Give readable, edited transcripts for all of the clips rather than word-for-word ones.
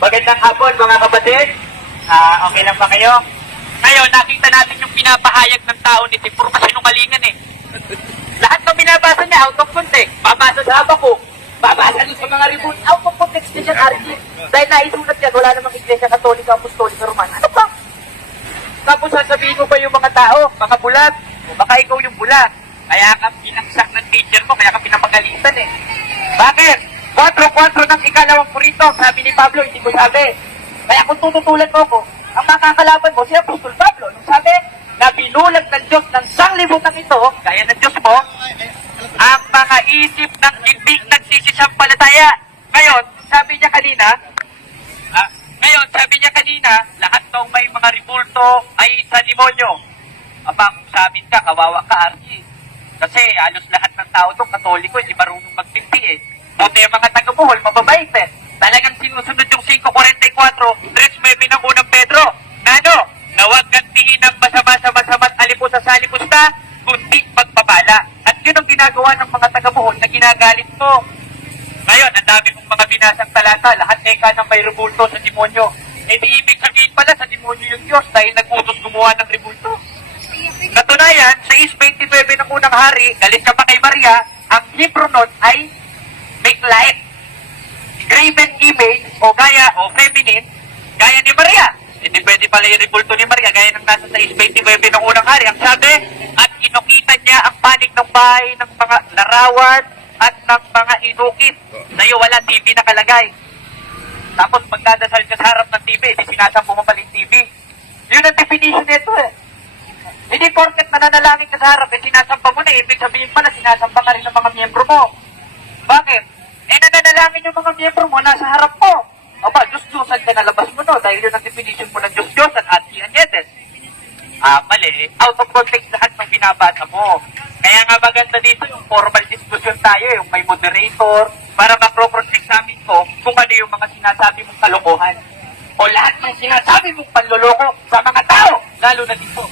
Magandang hapon mga kapatid. Okay lang ba kayo? Ngayon, nakita natin yung pinapahayag ng tao ni Tim. Puro kasinungalingan eh. Lahat ng binabasa niya, out of context. Babasa sa Habakuk. Babasa din sa mga ribon. Out of context din siyang RG. Dahil naisulat yan, wala namang Iglesia Katolika, Apostolika, Romana. Ano pa? Tapos sasabihin mo pa yung mga tao, mga bulag. O baka ikaw yung bulag. Kaya ka pinaksak ng teacher mo, kaya ka pinapagalitan eh. Bakit? 4-4 ng ikalawang purito, sabi ni Pablo, hindi ko sabi. Kaya kung tututulan mo ko, ang makakalaban mo, si Apostol Pablo, nung sabi, na binulag ng Diyos ng sanglibutan ito, gaya ng Diyos mo, ang mga isip ng hindi nagsisisampalataya. Ngayon, sabi niya kanina, lahat ng may mga ribulto ay sa demonyo. Aba, kung sa amin ka, kawawa ka, Archie. Kasi halos lahat ng tao doon, katoliko, hindi marunong magpinti eh. Buti yung mga taga-Bohol, mababait eh. Talagang sinusunod yung 5:44, Dres may ng unang Pedro. Nano, na huwag gantiin ng masama-sama-sama't alipos sa salipusta, kundi magpapala. At yun ang ginagawa ng mga taga-Bohol na ginagalit mo. Ngayon, ang dami mong mga binasang talata, lahat eka ng may rebulto sa demonyo. E di ibig sabihin pala sa demonyo yung Diyos dahil nag-utos gumawa ng rebulto. Katunayan, sa 6:29 ng unang hari, galit ka pa kay Maria, ang Hebrew nun ay make light. Graven image o gaya o feminine, gaya ni Maria. Hindi pwede pala yung rebulto ni Maria, gaya ng nasa sa 6:29 ng unang hari. Ang sabi, at inukita niya ang panig ng bahay ng mga larawan at ng mga inukit. Sa'yo wala TV nakalagay. Tapos magdadasal ka sa harap ng TV, di sinasampo mo pala yung TV. Yun ang definition nito eh. Hindi porket nananalangin ka sa harap, eh sinasampa mo na, ibig sabihin pala sinasampa ka rin ng mga miyembro mo. Bakit? Eh nananalangin yung mga miyembro mo, nasa harap mo. Aba, Diyos-Diyosan ka nalabas mo no, dahil yun ang definition mo ng Diyos-Diyosan at Anietes. Mali. Out of context lahat ng binabasa mo. Kaya nga maganda dito yung formal discussion tayo, yung may moderator, para ma-cross-examine ko kung ano yung mga sinasabi mong kalokohan. O lahat ng sinasabi mong panloloko sa mga tao, lalo na dito.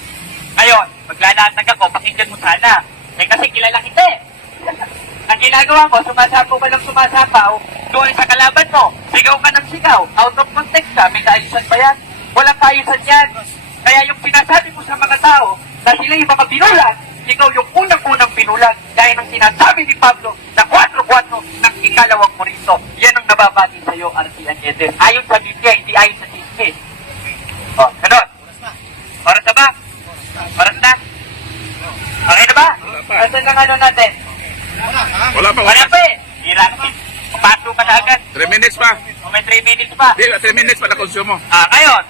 Ngayon, maglalatag ako, pakinggan mo sana. Eh kasi kilala kita eh. Ang ginagawa mo, sumasapaw ka ng sumasapaw, doon sa kalaban mo, sigaw ka ng sigaw, out of context ka, may kaayusan ba yan? Walang kaayusan yan. Kaya yung pinasabi mo sa mga tao, na sila yung mga binulag, ikaw yung unang-unang binulag, dahil ang sinasabi ni Pablo na 4-4 ng ikalawang Korinto, yan ang nababati sa iyo, Archie Anietes. Ayon sa Biblia, hindi ayon sa Disney. O, ganun. Oras na ba? Oras na? Okay na ba? Asan ang ano natin? Wala pa. Wala pa eh. Hirap eh. Papato ka na agad. 3 minutes pa. O may 3 minutes pa. Di, 3 minutes pa na konsumo. Ngayon,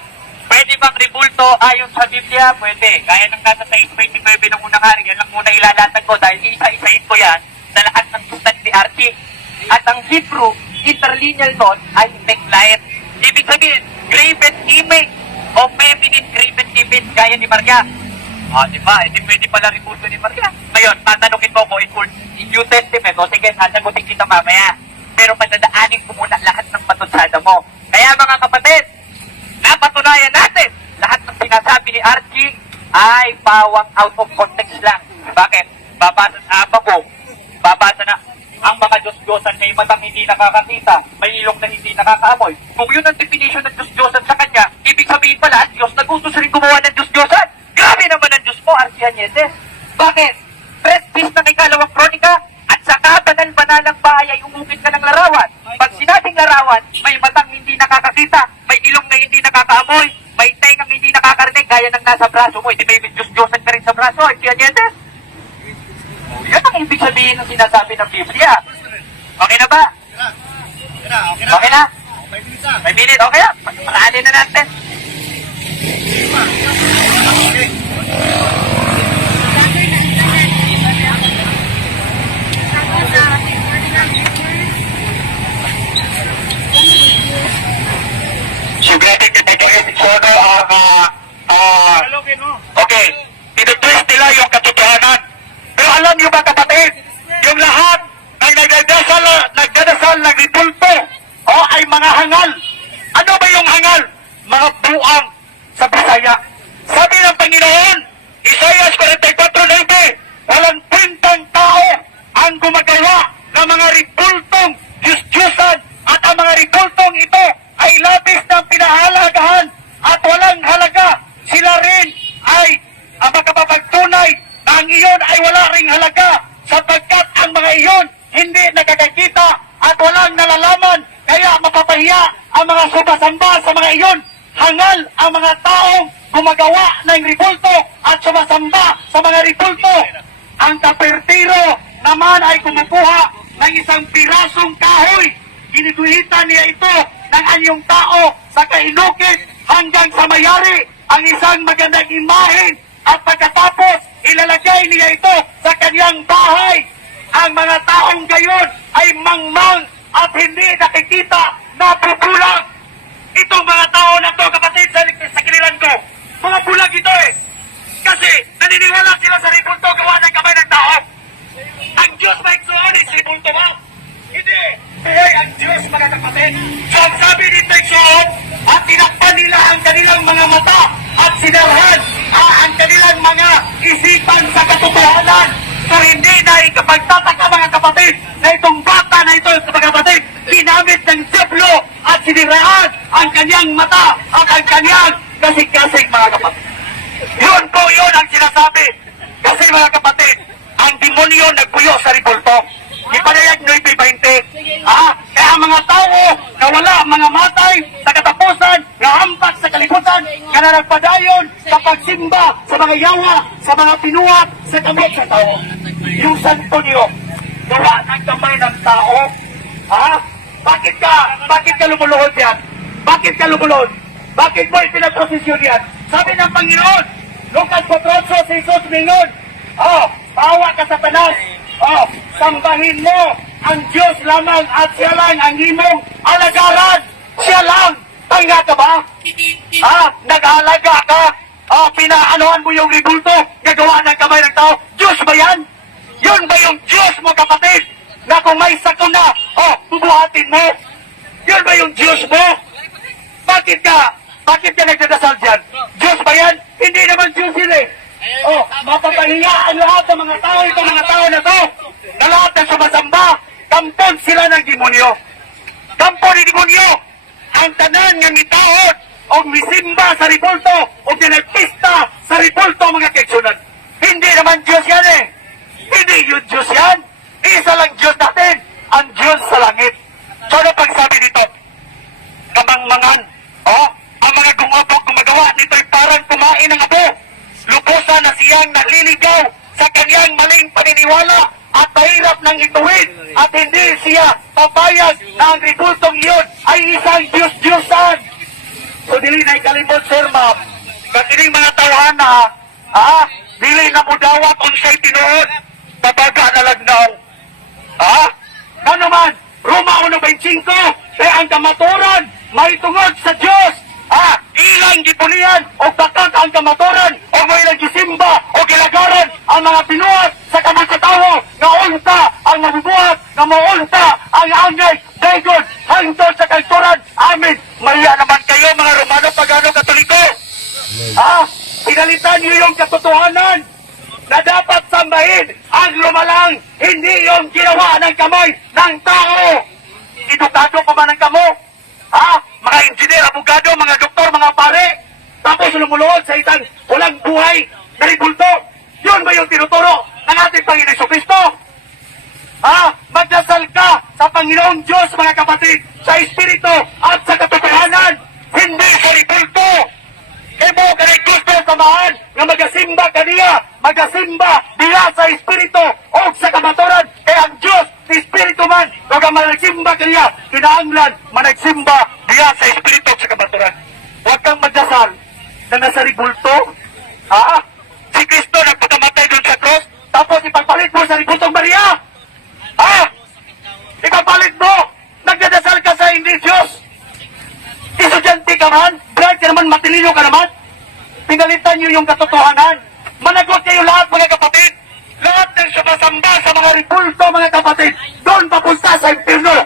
pwede bang ribulto ayon sa Biblia? Pwede. Gaya ng nasa 6:29 ng unang hari, yan lang muna ilalatag ko dahil isa-isahin ko yan sa lahat ng sustan ni Archie. At ang Hebrew, interlineal nun ay backlight. Ibig sabihin, graven image o feminine graven image gaya ni Maria. Diba? Hindi pwede pala ribulto ni Maria. Ngayon, tatanungin mo ko in New Testament, o sige, sasagutin kita mamaya. Pero madadaanin ko muna lahat ng patutsada mo. Kaya mga kapatid, napatunayan natin lahat ng sinasabi ni Archie ay pawang out of context lang. Bakit? Babasa sa Habakuk, babasa na ang mga Diyos-Diyosan may matang hindi nakakakita, may ilong na hindi nakakaamoy. Kung yun ang definition ng Diyos-Diyosan sa kanya, ibig sabihin pala, Diyos nagutos rin gumawa ng Diyos-Diyosan. Grabe naman ang Diyos mo, Archie Anietes. Bakit? Presbyt ng ikalawang kronika at sa kabanal-banalang bahay ay umukit ka ng larawan. Pag sinabing larawan, may matang hindi nakakakita, may ilong na hindi nakakaamoy, may tengang hindi nakakarinig, gaya ng nasa braso mo. Hindi may Diyos-Diyosan ka rin sa braso, Archie Anietes. Yan ang ibig sabihin ng sinasabi ng Biblia. Okay na ba? Okay na? 5 minutes, okay na? Paraanin na natin. Sugating kita ito episode okay, tinutwist nila yung katotohanan. Pero alam niyo ba kapatid, yung lahat ng nagdadasal ng ribulto o ay mga hangal. Ano ba yung hangal? Mga buang sa Bisaya. Sabi ng Panginoon, Isaiah 44:9, walang kwentang tao ang gumagawa ng mga ribultong Diyos-Diyosan at ang mga ribultong ito ay labis napapahiya ang mga sumasamba sa mga iyon. Hangal ang mga taong gumagawa ng ribulto at sumasamba sa mga ribulto. Ang kapertiro naman ay kumukuha ng isang pirasong kahoy. Giniguhitan niya ito ng anyong tao sa kainukit hanggang sa mayari ang isang magandang imahen at pagkatapos ilalagay niya ito sa kanyang bahay. Ang mga taong gayon ay mangmang at hindi nakikita na pupulang. Itong mga tao na to, kapatid, sa kinilan ko, mga bulag ito eh. Kasi naniniwala sila sa ribulto gawa ng kamay ng tao. Ang Diyos ba iksuanis, ribulto ba? Hindi. Ay, ang Diyos, mga kapatid. So, ang sabi dito iksuon, at tinakpan nila ang kanilang mga mata at sinarhan ang kanilang mga isipan sa katotohanan. So, hindi na ikapagtataka, mga kapatid, na itong bata na ito, mga kapatid, ginamit ng Diablo at siniraan ang kanyang mata at ang kanyang kasing-kasing, mga kapatid. Yun po, yun ang sinasabi. Kasi, mga kapatid, ang demonyo nagpuyo sa ribulto. Ipanayag 9:20. Kaya ang mga tao na wala mga matay sa katapusan, na hampak sa kalibutan, na nagpadayon sa pagsimba sa mga yawa, sa mga pinuhat, sa kamot sa tao. Yung santo niyo, gawa ng kamay ng tao. Bakit ka lumuluhod yan? Bakit ka lumuluhod? Bakit mo ipinaprosesyon yan? Sabi ng Panginoon, Lucas 4:8, si Jesus mingon, bawa ka Satanas, sambahin mo ang Diyos lamang at siya lang ang imong alagaran. Siya lang. Tanga ka ba? Nag-aalaga ka? Pinaanohan mo yung ribulto, gagawa ng kamay ng tao. Diyos ba yan? Yun ba yung Diyos mo, kapatid? Na kung may sakuna, bubuhatin mo? Yun ba yung Diyos mo? Bakit ka nagdadasal dyan? Diyos ba yan? Hindi naman Diyos yun eh. Mapapahiya ang lahat ng mga tao, itong mga tao na to, na lahat na sumasamba, kampon sila ng demonyo. Kampo ni demonyo, ang tanan ng itaot, o misimba sa ribulto, o pinagpista sa ribulto, mga kaigsunan. Hindi naman Diyos yan eh. Hindi yun Diyos yan. Isa lang Diyos natin, ang Diyos sa langit. So ano pagsabi dito? Kamangmangan. Ang mga gumagawa nito'y parang kumain ng abo. Lubusan na siyang naliligaw sa kanyang maling paniniwala at mahirap nang ituwid at hindi siya papayag na ang ribultong iyon ay isang Diyos-Diyosan. So dili na ikalimot, sir, ma'am. Kakining mga tawhana, dili na mo dawat kung siya'y tinuod, babaga na lagnaw. Ano man, Roma 1:25, kaya ang kamaturan may tungod sa Diyos. Ilang gipunian o bakak ang kamaturan o may nagsisimba o gilagaran ang mga pinuhat sa kamasatawo na unta ang mabubuhat na maunta ang angay dagon hangtod sa kalturan. Amin. Maya naman kayo, mga Romano, Pagano, Katoliko. Pinalitan niyo yung katotohanan na dapat sambahin ang lumalang, hindi yung ginawa ng kamay ng tao. Edukado pa man ang kamo? Mga engineer, abogado, mga doktor, mga pare, tapos lumuluhod sa isang walang buhay na ribulto. Yun ba yung tinuturo ng ating Panginoon Jesucristo? Magdasal ka sa Panginoong Diyos, mga kapatid, sa Espiritu at sa katotohanan, hindi sa ribulto. Kaya mo kanay gusto samahan na magasimba kaniya, magasimba diya sa Espiritu o sa kamaturan. Kaya ang Diyos, Espiritu man, huwag ang managsimba kaniya, kinaanglan, managsimba diya sa Espiritu at sa kamaturan. Huwag kang magdasal na nasa ribulto. Si Kristo nagpatamatay doon sa cross, tapos ipagpalit mo sa ribultong Maria. Ipagpalit mo, nagdadasal ka sa hindi Diyos. Estudyante ka man, bright ka naman, matilino ka naman. Pinalitan niyo yung katotohanan. Managot kayo lahat, mga kapatid. Lahat ng sumasamba sa mga ribulto, mga kapatid, doon papunta sa impirno.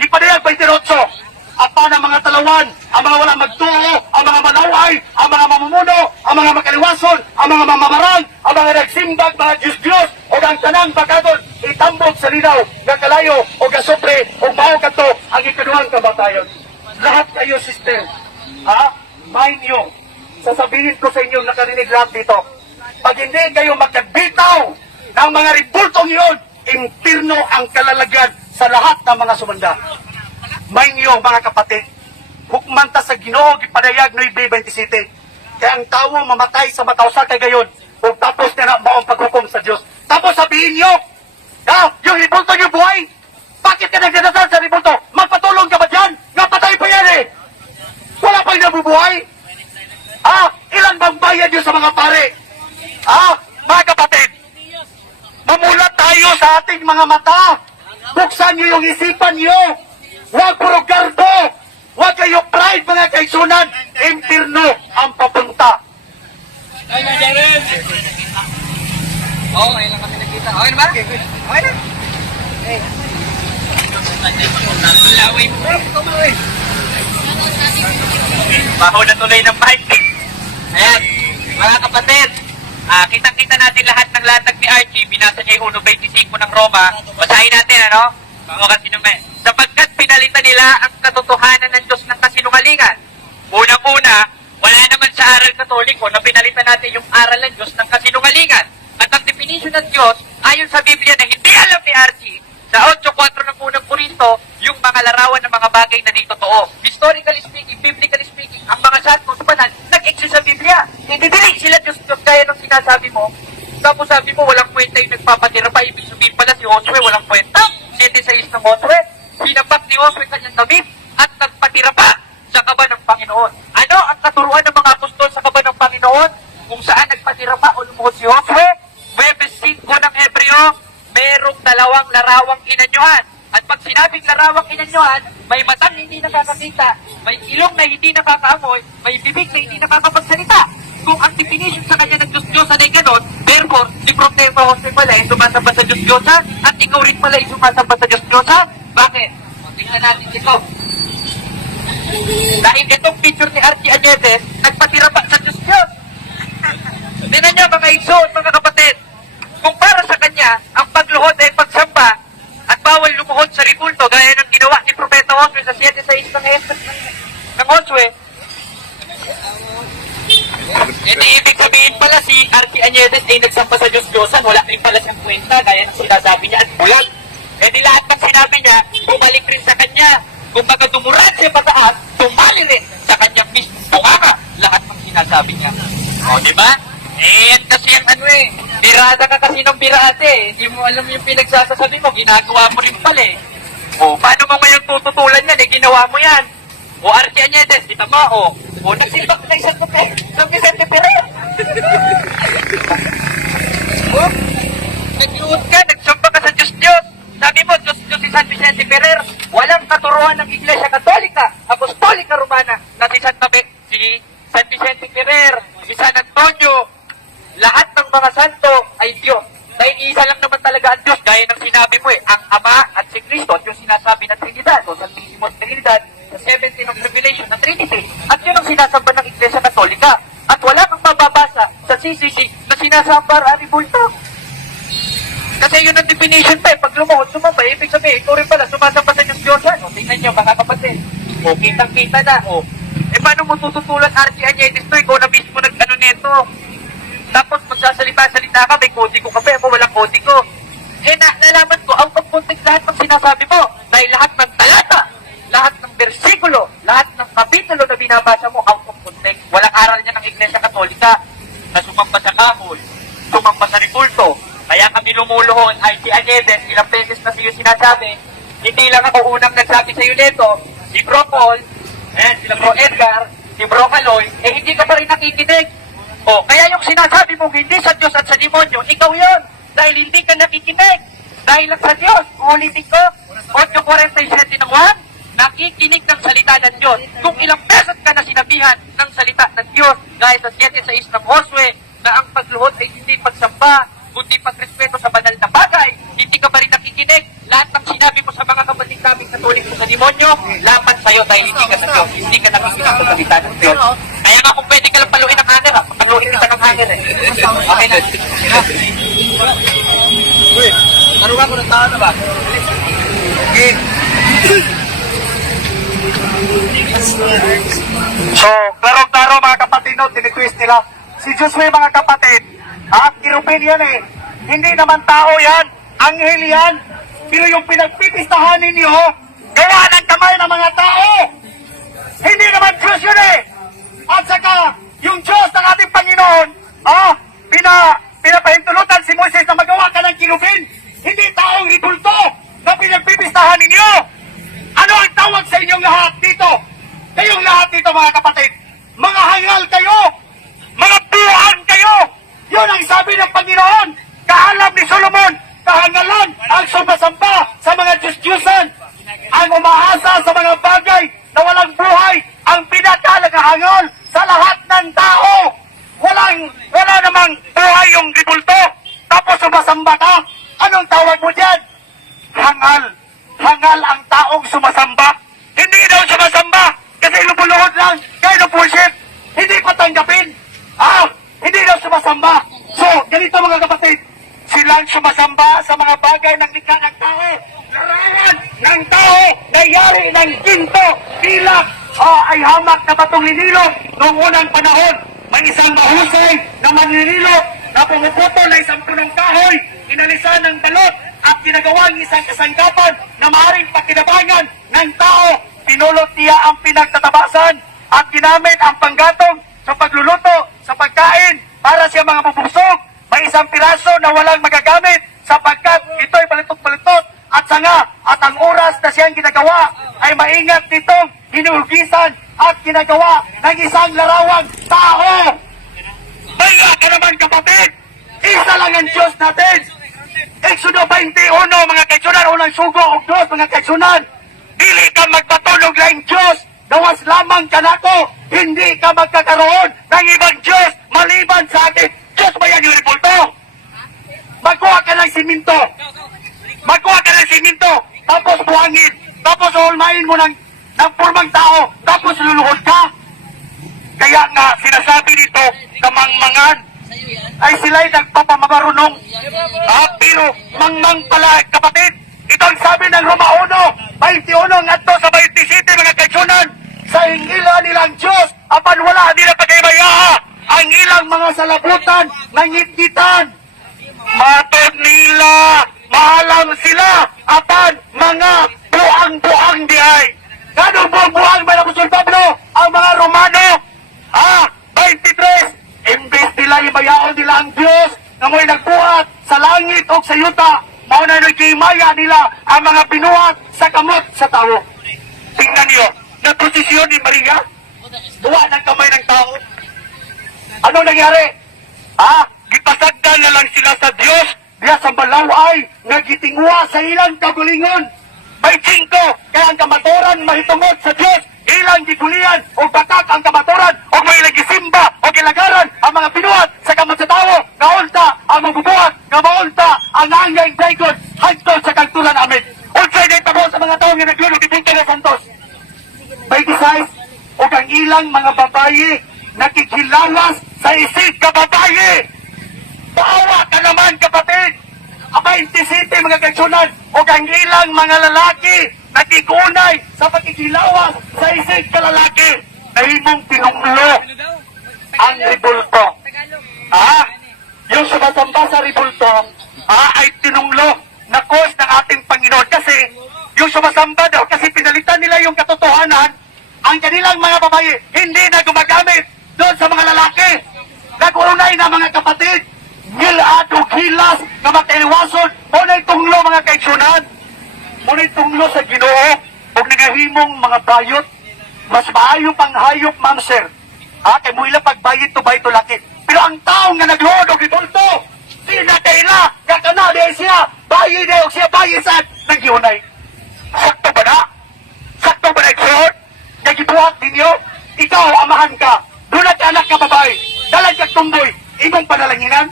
Di pa niyag 28. At ng mga talawan, ang mga walang magtuo, ang mga manaway, ang mga mamumuno, ang mga makaliwason, ang mga mamamarang, ang mga nagsimbag, mga Diyos-Diyos, o ang tanang bakadon, itambog sa linaw, gakalayo, o gasupre, o mao kato, ang ikaduhang kamatayon. Lahat kayo, sister, mind nyo, sasabihin ko sa inyo, nakarinig lahat dito, pag hindi kayo magkagbitaw ng mga ribultong yun, impirno ang kalalagyan sa lahat ng mga sumanda. Mainyo mga kapatid, hukmanta sa Ginoo gipadayag no 27. Kaya ang tao mamatay sa matausa kay gayon, ug tapos na maong paghukom sa Dios. Tapos sabihin niyo, yung ribulto niyo buhay. Bakit ka nagdadasal sa ribulto? Magpatulong ka ba dyan? Napatay pa yan eh. Wala pa'y nabubuhay. Ilan bang bayad niyo sa mga pare? Mga kapatid, mamulat tayo sa ating mga mata. Buksan niyo yung isipan niyo. Huwag puro garbo. Huwag kayo pride mga kaisunan. Impirno ang papunta. Oo, ngayon lang kami nakita. Okay na ba? Okay na. Laway mo. Baho na tuloy ng mic. Ayan, mga kapatid, kitang-kita natin lahat ng latag ni Archie. Binasa niya yung 1.25 ng Roma. Basahin natin, ano? Bago kasi naman. Sapagkat pinalitan nila ang katotohanan ng Diyos ng kasinungalingan. Unang-una, wala naman sa aral katoliko na pinalitan natin yung aral ng Diyos ng kasinungalingan. At ang definition ng Diyos, ayon sa Biblia na hindi alam ni Archie, sa 8.4 ng unang Korinto, yung mga larawan ng mga bagay na di totoo. Historically speaking, biblically speaking, ang mga santos banal, nag-exist sa Biblia. Hindi sila Diyos gaya ng sinasabi mo. Tapos sabi mo, walang kwenta yung nagpapatira pa. Ibig sabihin pala si Josue, walang kwenta. 7:6 ng Josue, sinabak ni Josue kanyang damit at nagpatira pa sa kaba ng Panginoon. Ano ang katuruan ng mga apostol sa kaba ng Panginoon? Kung saan nagpatira pa o lumuhod si Josue? Webes 5 ng Hebreo, merong dalawang larawang inanyuhan. At pag sinabing larawang inanyuhan, may matang hindi nakakakita, may ilong na hindi nakakaamoy, may bibig na hindi nakakapagsalita. Kung ang definition sa kanya ng Diyos-Diyosan ay ganon, therefore, si Propeta Jose pala ay sumasamba sa Diyos-Diyosan at ikaw rin pala ay sumasamba sa Diyos-Diyosan. Bakit? Tingnan natin ito. Dahil itong picture ni Archie Añedes, nagpatira pa sa Diyos-Diyos. Tingnan niyo mga igsoon, mga kapatid. Kung para sa kanya, ang pagluhod ay pagsamba at bawal lumuhod sa ribulto gaya ng ginawa ni Propeta Josue sa 7:6 ng Josue, ibig sabihin pala si Archie Añedes ay nagsamba sa Diyos-Diyosan, wala rin pala siyang kwenta gaya ng sinasabi niya at bulag. E di lahat ng sinabi niya, bumalik rin sa kanya. Kung baga dumurad siya pataas, tumali rin sa kanyang mismo bunganga lahat ng sinasabi niya. O, di ba? Yan kasi yung birada ka kasi ng birate eh. Hindi mo alam yung pinagsasasabi mo, ginagawa mo rin pala eh. O, paano mo ngayon tututulan yan eh, ginawa mo yan. O, Archie Añedes, kita mo, o, nagsilbak na isang Vicente Ferrer. O, nagluhod ka, nagsamba ka sa Diyos-Diyos. Sabi mo, Diyos-Diyos si San Vicente Ferrer. Walang katuruan ng Iglesia Katolika, Apostolika Romana, na si San Vicente Ferrer, si San Antonio, lahat ng mga santo ay Diyos. Dahil isa lang naman talaga ang Diyos, gaya ng sinabi mo ang Ama at si Kristo, at yung sinasabi ng Trinidad, o sa Santissimos Trinidad, sa 17 of Revelation ng Trinity, at yun ang sinasamba ng Iglesia Katolika. At wala kang mababasa sa CCC na sinasamba ang ribulto. Kasi yun ang definition pa pag lumuhod, sumamba, ibig sabihin, ito rin pala, sumasamba sa Diyos-Diyosan. O, tingnan nyo, mga kapatid. O, kitang-kita na, o. Paano mo tututulan Archie Añedes to? Ikaw na mismo nag-ano neto. Tapos magsasalita-salita ka, may kodigo ka pa, ako walang kodigo. Nalaman ko, ang pagpuntik lahat ng sinasabi mo, dahil lahat ng talata, lahat ng bersikulo, lahat ng kapitulo na binabasa mo, ang pagpuntik. Walang aral niya ng Iglesia Katolika na sumamba sa kahoy, sumamba sa ribulto. Kaya kami lumuluhon, Archie Añedes, ilang beses na sa'yo sinasabi, hindi lang ako unang nagsabi sa'yo neto, si Bro Paul, sila Bro Edgar, si Bro Caloy, hindi ka pa rin nakikinig. O, kaya yung sinasabi mo hindi sa Diyos at sa demonyo, ikaw yon. Dahil hindi ka nakikinig. Dahil lang sa Diyos, ulitin ko, 8:47 ng 1, nakikinig ng salita ng Diyos. Kung ilang beses ka na sinabihan ng salita ng Diyos, dahil sa 7:6 ng Josue, na ang pagluhod ay hindi pagsamba, kundi pagrespeto sa banal na bagay, hindi ka pa rin nakikinig. Lahat ng sinabi mo sa mga kapatid namin Katoliko sa demonyo, laban sa'yo dahil hindi ka sa Diyos, hindi ka nakikinig sa salita ng Diyos. Kaya nga kung pwede ka lang paluin ng hanger, paluin kita ng hanger eh. Okay na. Uy, naruga ko ng tao na ba? Okay. So, klaro-klaro mga kapatid, no, tinitwist nila. Si Josue mga kapatid, kirupin yan eh. Hindi naman tao yan, anghel yan. Pero yung pinagpipistahan ninyo, gawa ng kamay ng mga tao. Hindi naman Diyos yun eh. At saka, yung Diyos ng ating Panginoon, pinapahintulutan si Moises na magawa ka ng kinubin. Hindi taong ibulto na pinagpipistahan ninyo. Ano ang tawag sa inyong lahat dito? Kayong lahat dito mga kapatid, mga hangal kayo, mga buwan kayo. Yun ang sabi ng Panginoon. Kahalap ni Solomon, kahangalan ang sumasamba sa mga Diyos-Diyosan. Ang umaasa sa mga bagay na walang buhay, ang pinakalahangal sa lahat ng tao. Wala namang buhay yung ribulto. Tapos sumasamba ka. Anong tawag mo dyan? Hangal. Hangal ang taong sumasamba. Hindi daw sumasamba kasi lumuluhod lang. Kaya pushit. Hindi patanggapin. Hindi daw sumasamba. So, ganito mga kapatid. Silang sumasamba sa mga bagay ng likha ng tao. Larawan ng tao na yari ng ginto, pilak, ay hamak na batong linilog noong unang panahon. May isang mahusay na maninilog na pumuputol na isang punong kahoy, inalisan ng balot at ginagawang isang kasangkapan na maaaring pakinabangan ng tao. Pinulot niya ang pinagtatabasan at ginamit ang panggatong sa pagluluto, sa pagkain, para siya mga bubusog. May isang piraso na walang magagamit sapagkat ito'y balitot-balitot at sanga at ang oras na siyang ginagawa ay maingat nitong hinuhugisan at ginagawa ng isang larawang tao. Kaya ka naman kapatid, isa lang ang Diyos natin. Exodo 21, mga kaitsunan, unang sugo o Diyos, mga kaitsunan. Dili ka magpatunog lang Diyos, gawas lamang ka nako, hindi ka magkakaroon ng ibang Diyos maliban sa akin. Diyos ba yan yung ribulto? Magkuha ka ng siminto. Magkuha ka ng siminto, tapos buhangin, tapos ulmain mo ng formang tao, tapos luluhod ka. Kaya nga, sinasabi dito, kamangmangan, ay sila'y nagpapamamarunong. Pero mangmang pala, kapatid. Ito ang sabi ng Roma 1, 21 at sa 27, mga kaitsunan. Sa ingila nilang Diyos, apan wala nila pagkaibayaa. Ang ilang mga salabutan, nangigitan. Matod nila, maalam sila, apan mga buang-buang diay. Ganong buang-buang ba na Apostol Pablo? Ang mga Romano, 23, imbes nila ibayaon nila ang Diyos na mo'y nagbuhat sa langit o sa yuta, mauna nagkimaya nila ang mga binuhat sa kamot sa tao. Tingnan niyo, nagposisyon ni Maria, duwa ng kamay ng tao. Ano nangyari? Gipasagdan na lang sila sa Diyos, diya sa balaway, nagitingwa sa ilang kagulingon. May 5, kaya ang kamaturan mahitungod sa Diyos, ilang gibulian o batak ang kamaturan o may lagisimba o kilagaran ang mga binuhat sa kamot sa tao, naunta ang mabubuhat, namaunta ang nangyay daigod, hagtod sa kagtulan amin. Unsay na itabo sa mga tao nga naglulog dito na Santos. May disais o kang ilang mga babayi nakikilalas sa isip kababayi. Bawa ka naman kapatid. 27 mga kaitsunan o kang ilang mga lalaki nakikunay sa pagkikilawas sa isip kalalaki na himong tinunglo ang ribulto. Yung sumasamba sa ribulto ay tinunglo na cause ng ating Panginoon kasi yung sumasamba daw kasi pinalitan nila yung katotohanan. Ang kanilang mga babae hindi na gumagamit doon sa mga lalaki. Nag-unay na mga kapatid, ngilad o gilas na mataiwason. Muna'y tunglo mga kaitsunan. Muna'y tunglo sa Ginoo o nagahimong mga bayot. Mas maayo pang hayop, ma'am sir. Kay mo ilang pagbayit to bayit to laki. Pero ang taong nga nagluhod o gibulto, di na kaila, kakana di siya, bayi di o siya bayi sa nag-iunay. Sakto ba na? Sakto ba na iksuhod? Nagibuhat ninyo, ikaw amahan ka. Dunat anak ka babae, dalag kag tumboy, imong panalanginan.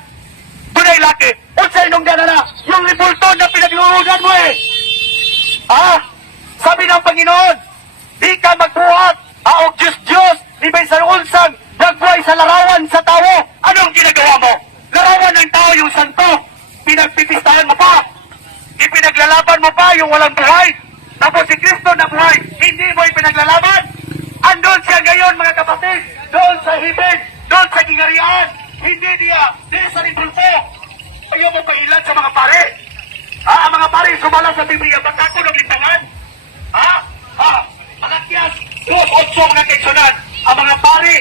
Dunay laki, unsay nung gana na, yung ribulto na pinagluhudan mo eh. Sabi ng Panginoon, di ka magbuhat, o Diyos, di ba sa unsang, nagbuhay sa larawan sa tao. Anong ginagawa mo? Larawan ng tao yung santo, pinagpipistahan mo pa, ipinaglalaban mo pa yung walang buhay. Tapos si Kristo na buhay, hindi mo ipinaglalaban. Andun siya ngayon mga kapatid, doon sa hibig, doon sa gingarian. Hindi niya, di sa ribulto. Ayaw mo pailan sa mga pare. Ang mga pare sumala sa Biblia, baka ako ng lintangan. 2-8 mga kaigsunan. Ang mga pari,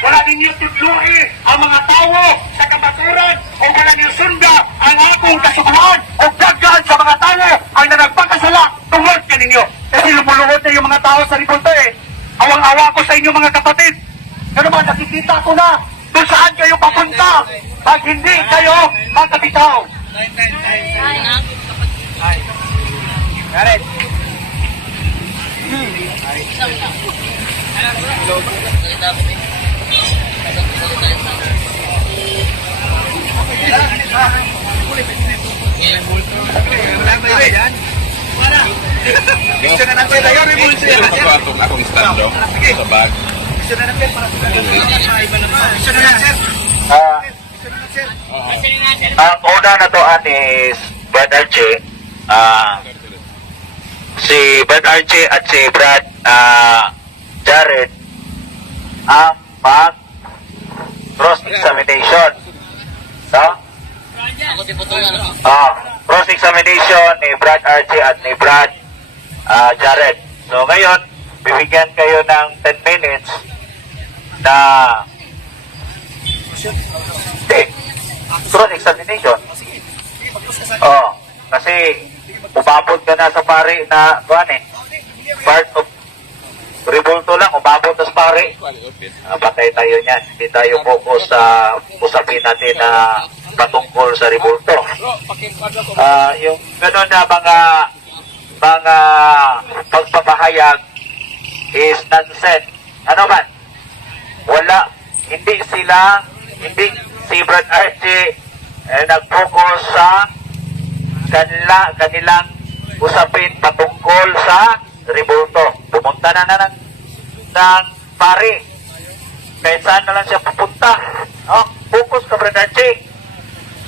wala ninyo tudluin ang mga tao sa kamaturan o wala ninyo sunda ang akong kasubuhan o dagan sa mga tao ang nagpakasala tungod ka ninyo. Kasi lumuluhod na yung mga tao sa ribulto eh. Awang-awa ko sa inyo mga kapatid. Ano ba, nakikita ko na kung saan kayo papunta pag hindi kayo magkabitaw. Akong stand daw sa bag. Ang una na to is Brad Archie. Si Brad Archie at si Brad Jared ang mag cross-examination. No? Cross-examination ni Brad Archie at ni Brad Jared. So ngayon, bibigyan kayo ng 10 minutes na cross-examination. Kasi umabot ka na sa pare na part of ribulto lang, umabot na sa pare. Patay tayo niyan. Hindi tayo focus sa usapin natin na patungkol sa ribulto. Yung gano'n na mga pagpapahayag is nonsense. Ano man? Wala. Hindi si Brad Archie nag-focus sa kanilang usapin patungkol sa ribulto. Pumunta na ng pari. Kahit saan na lang siya pupunta. Focus ka, Brad Archie.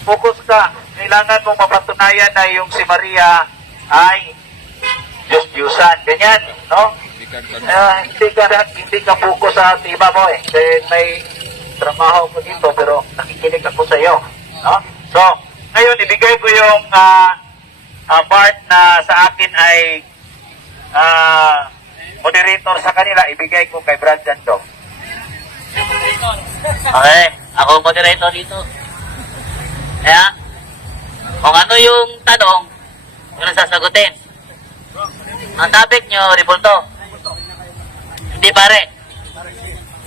Focus ka. Kailangan mong mapatunayan na yung si Maria ay Diyos-Diyusan. Ganyan, no? Hindi ka focus sa iba mo eh. Kasi may trabaho ko dito pero nakikinig ako sa iyo. No? So, ngayon ibigay ko yung part na sa akin ay moderator sa kanila. Ibigay ko kay Brad Jando. Okay, ako moderator dito. Kaya, kung ano yung tanong, yun ang sasagutin. Ang topic nyo, ribulto. Hindi pare.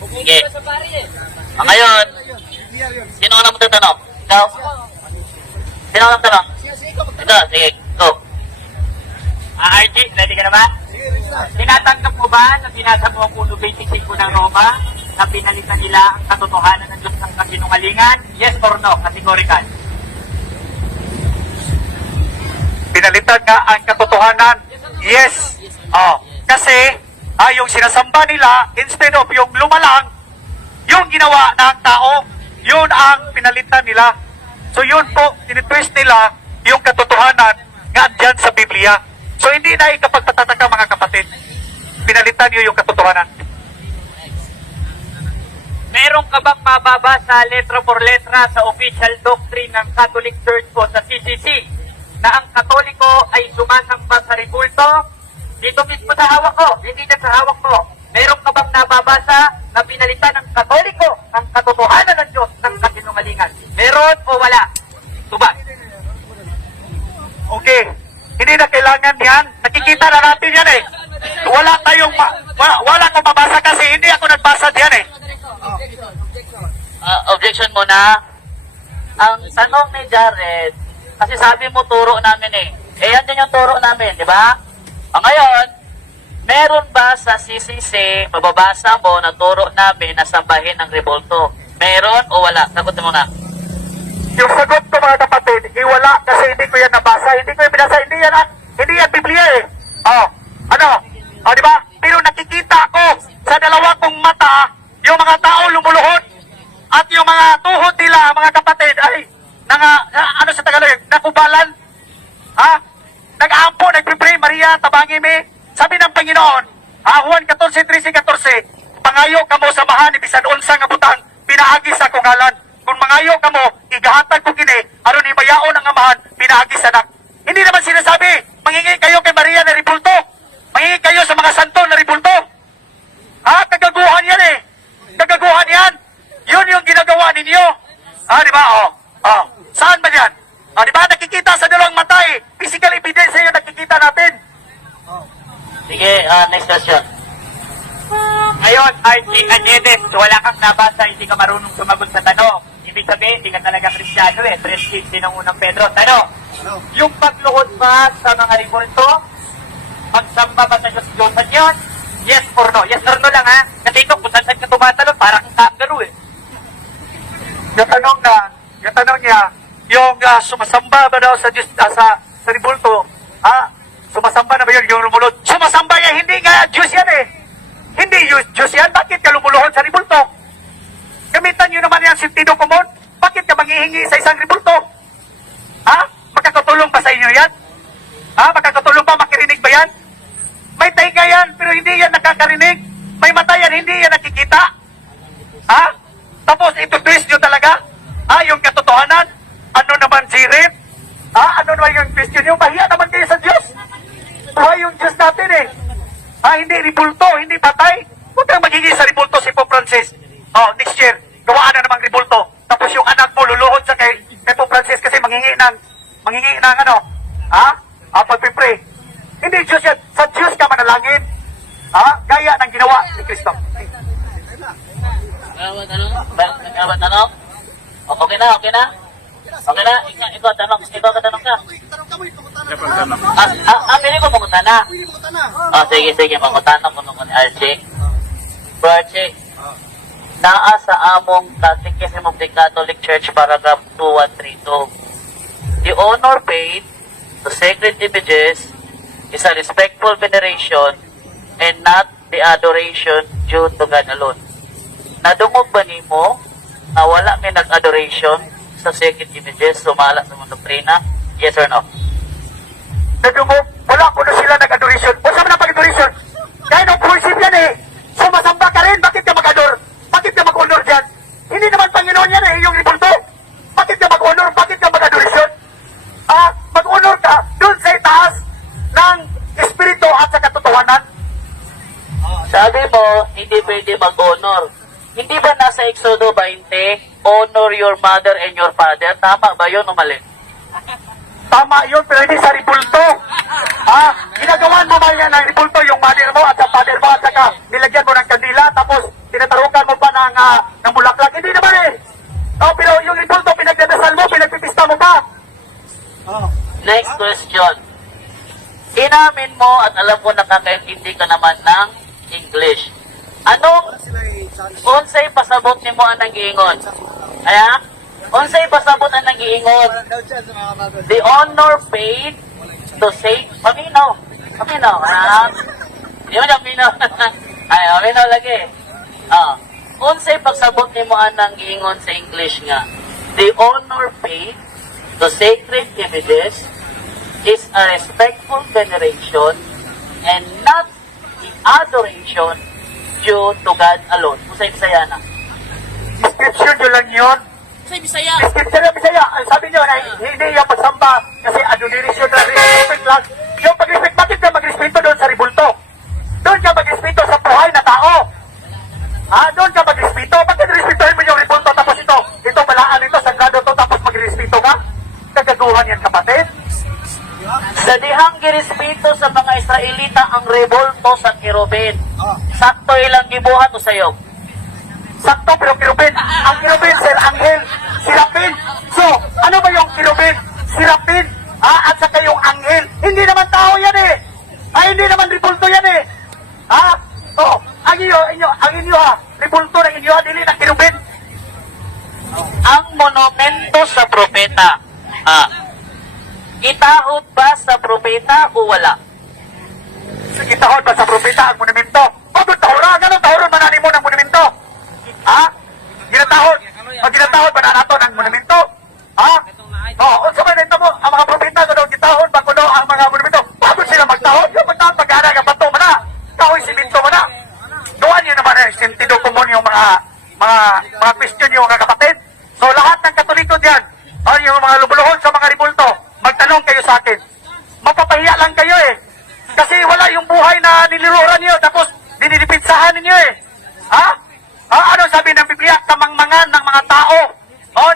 Sige. Ngayon, sino ka lang magtatanong? Ikaw? Sino ka lang tanong? Ito, sige, go. RG, ready ka na ba? Tinatanggap mo ba na binasa mo ang 1.25 ng Roma na pinalitan nila ang katotohanan ng Diyos ng kasinungalingan? Yes or no? Categorical. Pinalitan nga ang katotohanan. Yes. Kasi yung sinasamba nila, instead of yung lumalang, yung ginawa ng tao, yun ang pinalitan nila. So yun po, tinitwist nila yung katotohanan nga dyan sa Biblia. So hindi na ikapagpatataka mga kapatid. Pinalitan nyo yung katotohanan. Meron ka bang mababasa letra por letra sa official doctrine ng Catholic Church o sa CCC na ang Katoliko ay sumasamba sa ribulto? Dito mismo sa hawak ko, hindi na sa hawak ko. Meron ka bang nababasa na pinalitan ng Katoliko ang katotohanan ng Diyos ng kasinungalingan? Meron o wala? Tubas. Okay. Hindi na kailangan yan. Nakikita na natin yan eh. Wala wala akong mabasa kasi hindi ako nagbasa diyan eh. Objection muna. Ang tanong ni Jared, kasi sabi mo turo namin eh. Yan din yung turo namin, di ba? Ngayon, meron ba sa CCC, mababasa mo na turo namin na sambahin ng ribulto? Meron o wala? Sagot mo na. Yung sagot ko mga kapatid, wala kasi hindi ko yan nabasa, hindi ko yan binasa, hindi yan Biblia eh. Di ba? Pero nakikita ko sa dalawa kong mata, yung mga tao lumuluhod at yung mga tuhod nila, mga kapatid, ay ano sa Tagalog, nakubalan. Nag-aampo, nagpipray, Maria, tabangi mi. Sabi ng Panginoon, Juan 14:13-14, pangayo kamo samahan ni bisan unsa nga butang, pinaagi sa akong ngalan. Kung mangayo kamo, igahatag ko kini, aron ni bayaon ang amahan, pinaagi sa anak. Hindi naman sinasabi, mangingi kayo kay Maria na ribulto. Mangingi kayo sa mga santo na ribulto. Ngayon, RG Añedes, wala kang nabasa, hindi ka marunong sumagot sa tanong. Ibig sabihin, hindi ka talaga Kristiyano eh. 3:15 ng unang Pedro. Tanong, yung pagluhod ba sa mga ribulto, pagsamba ba sa Diyos Diyosan yun? Yes or no? Yes or no lang ha? Kasi ito, kung saan ka tumatalon, parang kangaroo eh. Yung tanong niya, yung sumasamba ba daw sa Diyos, sa ribulto, sumasamba na ba yun yung lumulod? Sumasamba yan, hindi nga Diyos yan eh. Hindi Diyos yan, bakit ka lumuluhod sa ribulto? Gamitan nyo naman yan sentido komon, bakit ka manghihingi sa isang ribulto? Makakatulong ba sa inyo yan? Makakatulong ba, makirinig ba yan? May tainga yan, pero hindi yan nakakarinig. May mata yan, hindi yan nakikita. Tapos ito-twist nyo talaga? Yung katotohanan? Ano naman sirit? Ano naman yung question nyo? Mahiya naman kayo sa Diyos. Buhay yung Diyos natin eh. Hindi ribulto, hindi patay. Huwag kang magiging sa ribulto si Pope Francis. Next year, gawaan na namang ribulto. Tapos yung anak mo luluhod sa kay Pope Francis kasi manghingi ng ano? Pagpipray. Hindi Diyos yan. Sa Diyos ka manalangin. Gaya ng ginawa ni Kristo. Nagkawat tanong? Okay na? Okay na? Ikaw tanong ka. Pili ko mangutan na. Sige, mangutan na kung ni Archie. Bro Archie, naa sa among Catechism of the Catholic Church, paragraph 2132. The honor paid to sacred images is a respectful veneration and not the adoration due to God alone. Nadungog ba nimo na wala may nag-adoration sa sacred images sumala sa mga doktrina? Yes or no? Nadungog, wala ko na sila nag-adoration. O saan na pag-adoration? Kaya nung worship yan eh. Sumasamba ka rin, bakit ka mag-ador? Bakit ka mag-honor dyan? Hindi naman Panginoon yan eh, yung ribulto. Bakit ka mag-honor? Bakit ka mag-adoration? Mag-honor ka dun sa itaas ng espiritu at sa katotohanan. Sabi mo, hindi pwede mag-honor. Hindi ba nasa Exodo 20, honor your mother and your father? Tama ba yun o mali? Tama yun, pero hindi sa ribulto. Ginagawan mo ba yan ng ribulto yung mother mo at sa father mo at saka nilagyan mo ng kandila tapos tinatarukan mo pa ng bulaklak? Hindi naman eh. Pero yung ribulto, pinagdadasal mo, pinagpipista mo pa. Next question. Inamin mo at alam ko nakakaintindi ka naman ng English. Anong unsay pasabot nimo ang nag-iingon? Unsay pasabot ang nag-iingon? The honor paid to say, paminaw, di mo paminaw. Paminaw lagi. Unsay pagsabot nimo ang nag-iingon sa English nga? The honor paid to sacred images is a respectful veneration and not the adoration due to God alone. Usay Bisaya na. Description nyo lang yun. Usay Bisaya. Description nyo, Bisaya. Sabi nyo na hindi yung pagsamba kasi adoration na respect lang. Yung pag-respect, bakit ka mag-respeto doon sa ribulto? Doon ka mag-respeto sa buhay na tao. Doon ka mag-respeto. Bakit respetuhin mo yung ribulto tapos ito balaan ito, sagrado to tapos mag-respeto ka? Kagaguhan yan kapatid. Sa dihang girespeto sa mga Israelita ang revolto sa kirubin. Sakto ilang gibuhat o sayog? Sakto pero kirubin. Ang kirubin, sir, anghel, sirapin. So, ano ba yung kirubin? Sirapin. At saka yung anghel. Hindi naman tao yan eh. Hindi naman ribulto yan eh. Ang inyo ribulto ng inyo, dili na kirubin. Ang monumento sa propeta. Itahod ba sa propeta o wala? Itahod ba sa propeta ang monumento? Pagod tahura, ganun tahuron ba nanin mo ng monumento? Ginatahod? Ginatahod ba na nato ng monumento? Unsa man ito mo, ang mga propeta ko daw gitahod ba ko daw ang mga monumento? Pagod sila magtahod? Yung magtahod pag-ana ng bato mo na. Kahoy siminto mo na. Gawan nyo naman sentido komon yung mga question yung mga kapatid. So lahat ng Katoliko dyan, yung mga lumuluhod sa mga ribulto, magtanong kayo sa akin. Mapapahiya lang kayo eh. Kasi wala yung buhay na niliruran niyo, tapos dinidipitsahan ninyo eh. Ano sabi ng Biblia? Kamangmangan ng mga tao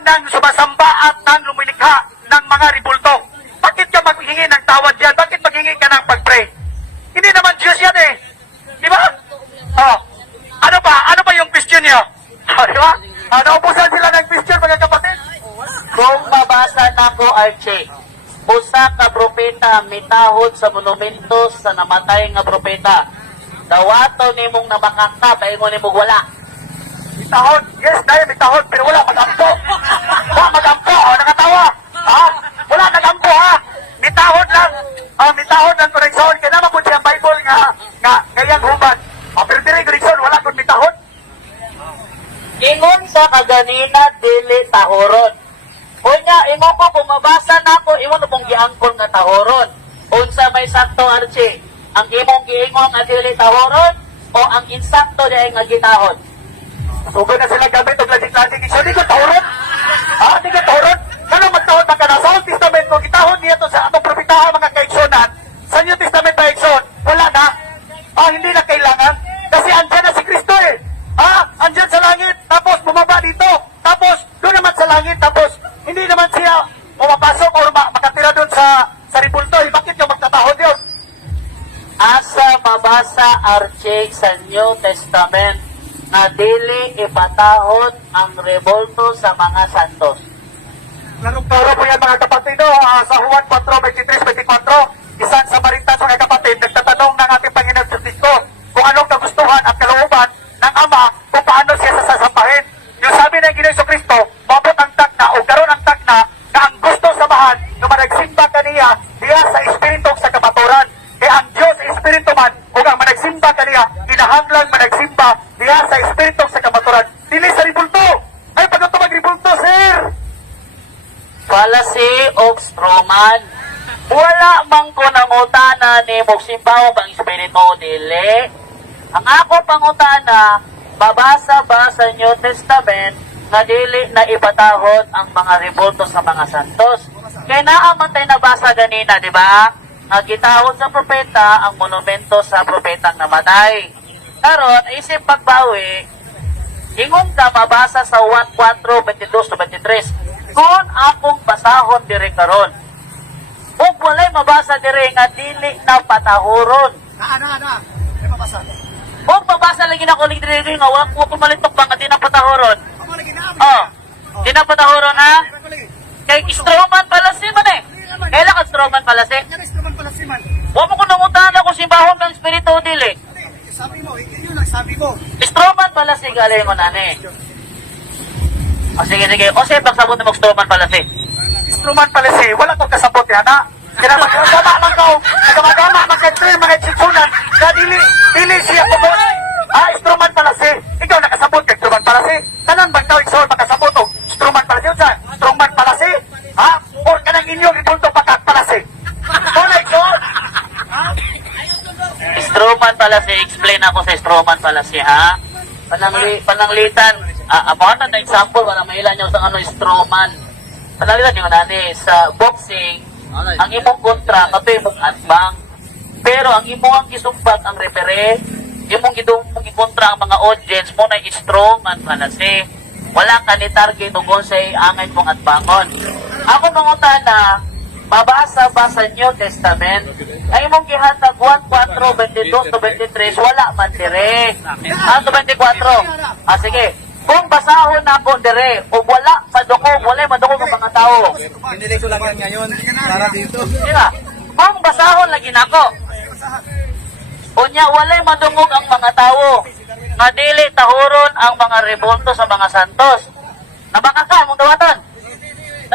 nang sumasamba at nang lumilikha ng mga ribulto. Bakit ka maghingi ng tawad yan? Bakit maghingi ka ng pag-pray? Hindi naman Diyos yan eh. Di ba? question niyo. Di ba? Naubusan sila ng question, mga kapatid. Kung mabasa na ko, Archie, usa ka propeta mitahod sa monumento sa namatay nga propeta. Dawato nimong namakaka, paingon nimong wala. Mitahod. Yes, dahil mitahod, pero wala magampo. Wala magampo. O, nakatawa. Ha? Wala nagampo, ha? Mitahod lang. Mitahod lang koreksyon. Kaya naman po siya Bible nga ngayang huban. Pero dire koreksyon, wala kong mitahod. Ingon sa kaganina, dili tahoron. Unya, imo ko, kung mabasa na ko, imo na pong giangkol nga tahoron. Unsa may sakto, Archie? Ang imong giingon nga dili tahoron o ang insakto niya nga gitahon? Sugod na sila gamit og lading-lading. So, di ko tauron. Di ko tauron. Kano magtahod na ka na? Sa Old Testament ko, gitahon niya to sa atong propetahan mga kaigsonan. Sa New Testament na igsoon, wala na. Hindi na kailangan. Kasi andyan na si Kristo eh. Andyan sa langit. Tapos bumaba dito. Tapos doon naman sa langit. Tapos hindi naman siya pumapasok o makatira doon sa ribulto. Bakit yung magtatahod yun? Asa mabasa, Archie, sa New Testament na dili ipatahod ang revolto sa mga santos? Turo po yan mga kapatid, sa Juan 4:23-24, isang Samaritan mga kapatid, nagtatanong ng ating Panginoon Kristo kung anong kagustuhan at kalooban ng Ama kung paano siya sasasambahin. Yung sabi ng Ginoong Kristo, mabot ang takna o karon ang takna na ang gusto samahan na managsimba kaniya diya sa Espiritu sa kamaturan. Kaya ang Diyos Espiritu man o ang managsimba kaniya, kinahanglan managsimba diya sa Espiritu sa kamaturan. Dili sa ribulto. Ay, pag ito magribulto, sir! Fallacy of Stroman. Wala man ko nangutana ni Moksimbaw bang Espiritu dili. Ang ako pangutana, babasa ba sa New Testament na dili na ipatahod ang mga revolto sa mga santos? Kaya naaman tayo nabasa ganina, di ba? Nagitahod sa propeta ang monumento sa propetang namatay. Karon, isip pagbawi, ingon ka mabasa sa 1:4:22-23. Kung akong basahon dire karon, ug walay mabasa dire nga dili na patahoron. Ug mabasa lagi na ko dire nga wa ko malitok ba nga di na patahoron. Di na patahoron ha? Kay Stroman pala si man eh. Kailan ka Stroman pala si? Wa mo ko nangutan ako simbahon ng espiritu dili. Sabi mo, yun ang sabi mo. Stroman pala si galing mo nani. Sige. O sige, pagsabot mo Stroman pala si. Instrument pala siya, wala kong kasabot yan, ha? Kaya magkagama man ko, magkagama man kayo mga chitsunan, na dili siya pumot. Instrument pala siya. Ikaw nakasabot ka, instrument pala siya. Tanan ba ikaw, ikaw makasabot o instrument pala siya? Instrument pala siya? Or ka ng inyong ibulto pakat pala siya? Wala, ikaw? Stroman pala si, explain ako sa Stroman pala si, ha? Pananglitan. Ako na example, wala mailan nyo sa Stroman. Pananglitan yung nani, sa boxing, ang imong kontra, kato imong atbang. Pero ang imong gisumbat ang referee, imong gikontra ang mga audience mo na Stroman pala si. Wala ka ni target o kung sa'y angay mong atbangon. Ako mangutana, mabasa ba sa New Testament ay mong gihatag 1:4:22-23 wala man dire. 24. Sige. Kung basahon na ko dire o wala madukog, wala madukog ang mga tao. Pinili ko lang yan ngayon para dito. Diba? Kung basahon lagi nako. Unya wala madungog ang mga tao. Nga dili tahuron ang mga revolto sa mga santos. Nabakaka mong dawaton.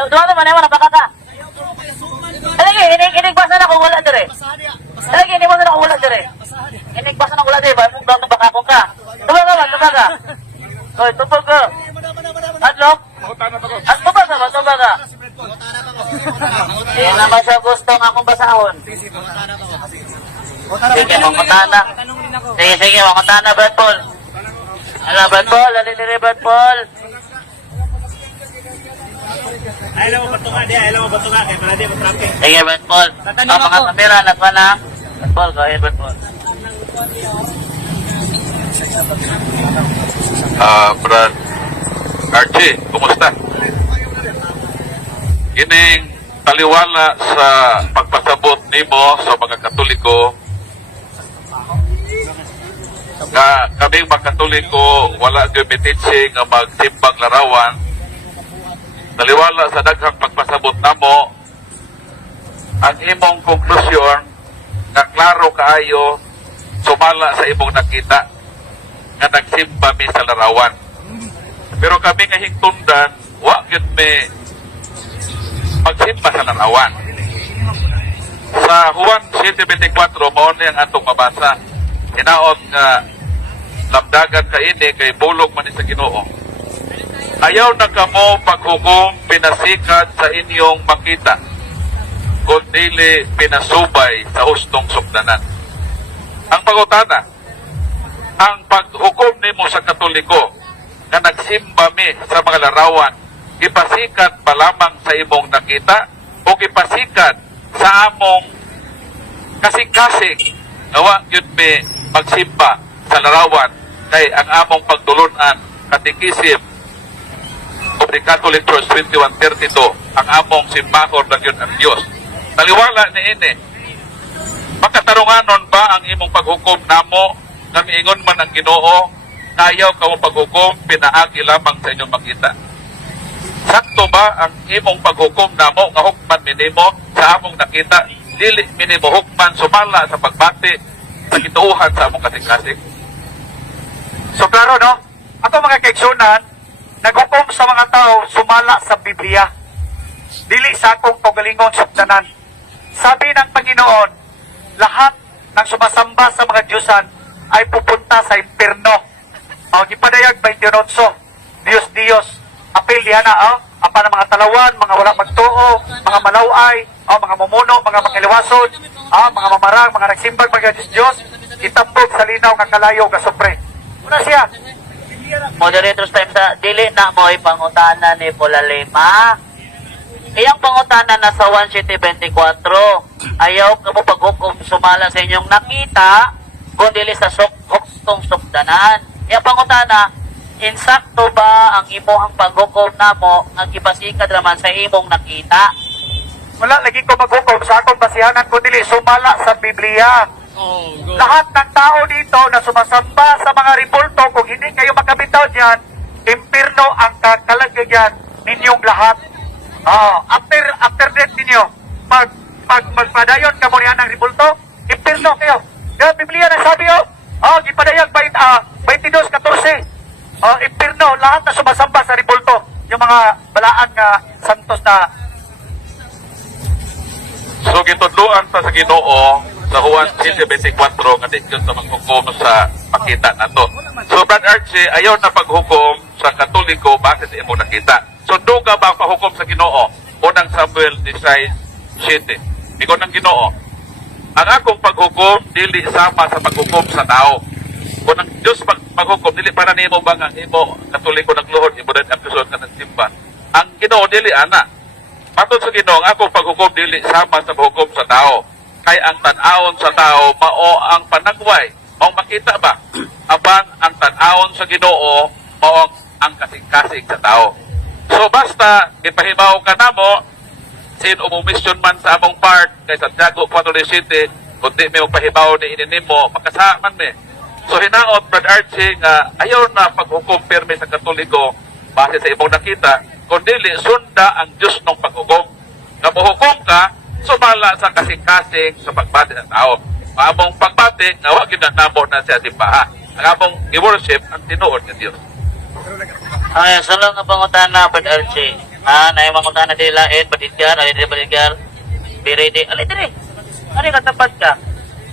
Dawaton man naman nabakaka. Alagi, inigbasa na kung wala dire. Alagi, inigbasa na kung wala dire. Inigbasa na kung wala dire. Mung daw nabakakong ka. Tubaga. Oy, tubaga. Adlok? Tubaga. Hindi naman siya gusto nga akong basahon. Sige, mangutana. Sige, mangutana, Brad Paul. Brad Paul, alin Brad Paul. Ayaw mo batunga, kaya pala di matrapin. Sige, Brad Paul. Mga kamera, nagpa na. Brad Paul, go ahead, Brad Paul. Brad Archie, kumusta? Ining taliwala sa pagpasabot nimo sa mga Katoliko nga kaming mga Katoliko wala gyud teaching nga magsimbang larawan. Taliwala sa daghang pagpasabot namo, ang imong konklusyon nga klaro kaayo sumala sa imong nakita nga nagsimba mi sa larawan. Pero kami nga hingtundan, wa gyud mi magsimba sa larawan. Sa Juan 7:24 mao ni ang atong mabasa. Hinaot nga labdagan kaini kay bulog man ni sa Ginoo. Ayaw na kamo paghukom pinasikat sa inyong makita, kundi pinasubay sa hustong sukdanan. Ang pangutana, ang paghukom nimo sa Katoliko na nagsimba mi sa mga larawan, ipasikat ba lamang sa imong nakita o ipasikat sa among kasing-kasing nawa yun mi magsimba sa larawan kay ang among pagtulunan katikisim of the Catholic Church 2132 ang among simbahon na yun ang Diyos. Taliwala ni ini, makatarunganon ba ang imong paghukom namo na miingon man ang Ginoo, ayaw ka mo paghukom, pinaagi lamang sa inyong makita? Sakto ba ang imong paghukom namo nga hukman minimo sa among nakita, dili minimo hukman sumala sa pagbati sa gituuhan sa among kasing-kasing? So klaro no, ato mga kaigsunan, naghukom sa mga tao sumala sa Biblia. Dili sa akong pagalingon sukdanan. Sabi ng Panginoon, lahat ng sumasamba sa mga Diyosan ay pupunta sa impierno. O gipadayag 28, Dios Dios, apel diha na apa ng mga talawan, mga wala magtuo, mga malaway, mga mumuno, mga mangiliwasod, mga mamarang, mga nagsimbag, mga Diyos, itambog sa linaw nga kalayo nga supre. Una siya. Moderator's time sa dili na mo ipangutana ni Polalema. Iyang pangutana na sa 1:24. Ayaw ka mo paghukom sumala sa inyong nakita kundi sa hustong sukdanan. Iyang pangutana, insakto ba ang imong paghukom namo nga gipasikat naman sa imong nakita? Wala lagi ko maghukom sa akong basihanan kundi sumala sa Biblia. Lahat ng tao dito na sumasamba sa mga ribulto, kung hindi kayo makabitaw dyan, impirno ang kakalagayan ninyong lahat. After death ninyo, magpadayon ka mo niyan ng ribulto, impirno kayo. Kaya Biblia na sabi gipadayag 22:14. Impirno, lahat na sumasamba sa ribulto, yung mga balaan nga santos na. So gitudluan pa sa Ginoo sa Juan 7:24 nga di gyud sa maghukom sa makita nato. So Brad Archie, ayaw na paghukom sa Katoliko base sa imong nakita. So duga ba ang pahukom sa Ginoo? Unang Samuel 16:7. Ingon ng Ginoo, ang akong paghukom dili sama sa paghukom sa tao. Kung ang Diyos paghukom dili para nimo ba nga imo Katoliko nagluhod imo din episode ka nagsimba. Ang Ginoo dili ana. Matod sa Ginoo, ang akong paghukom dili sama sa paghukom sa tao. Kay ang tan-awon sa tao mao ang panagway. Mao makita ba? Aban ang tan-awon sa Ginoo mao ang kasing-kasing sa tao. So basta ipahibaw ka namo sin umisyon man sa among part kay Santiago 4:7 kundi may pahibaw ni ininimo makasaman mi. So hinaot Brad Archie nga ayaw na paghukom perme sa Katoliko base sa imong nakita kundi sunda ang Dios ng paghukom. Nga mohukom ka sumala sa kasing-kasing sa pagbati ng tao. Ang among pagbati nga wa gyud namo na sa simbahan. Ang among i-worship ang tinuod nga Dios. Ay, salo nga pangutana Brad Archie. Na yung pangutana di lain, Badidgar, alin di Badidgar, Biridi, alin di. Ano yung katapat ka?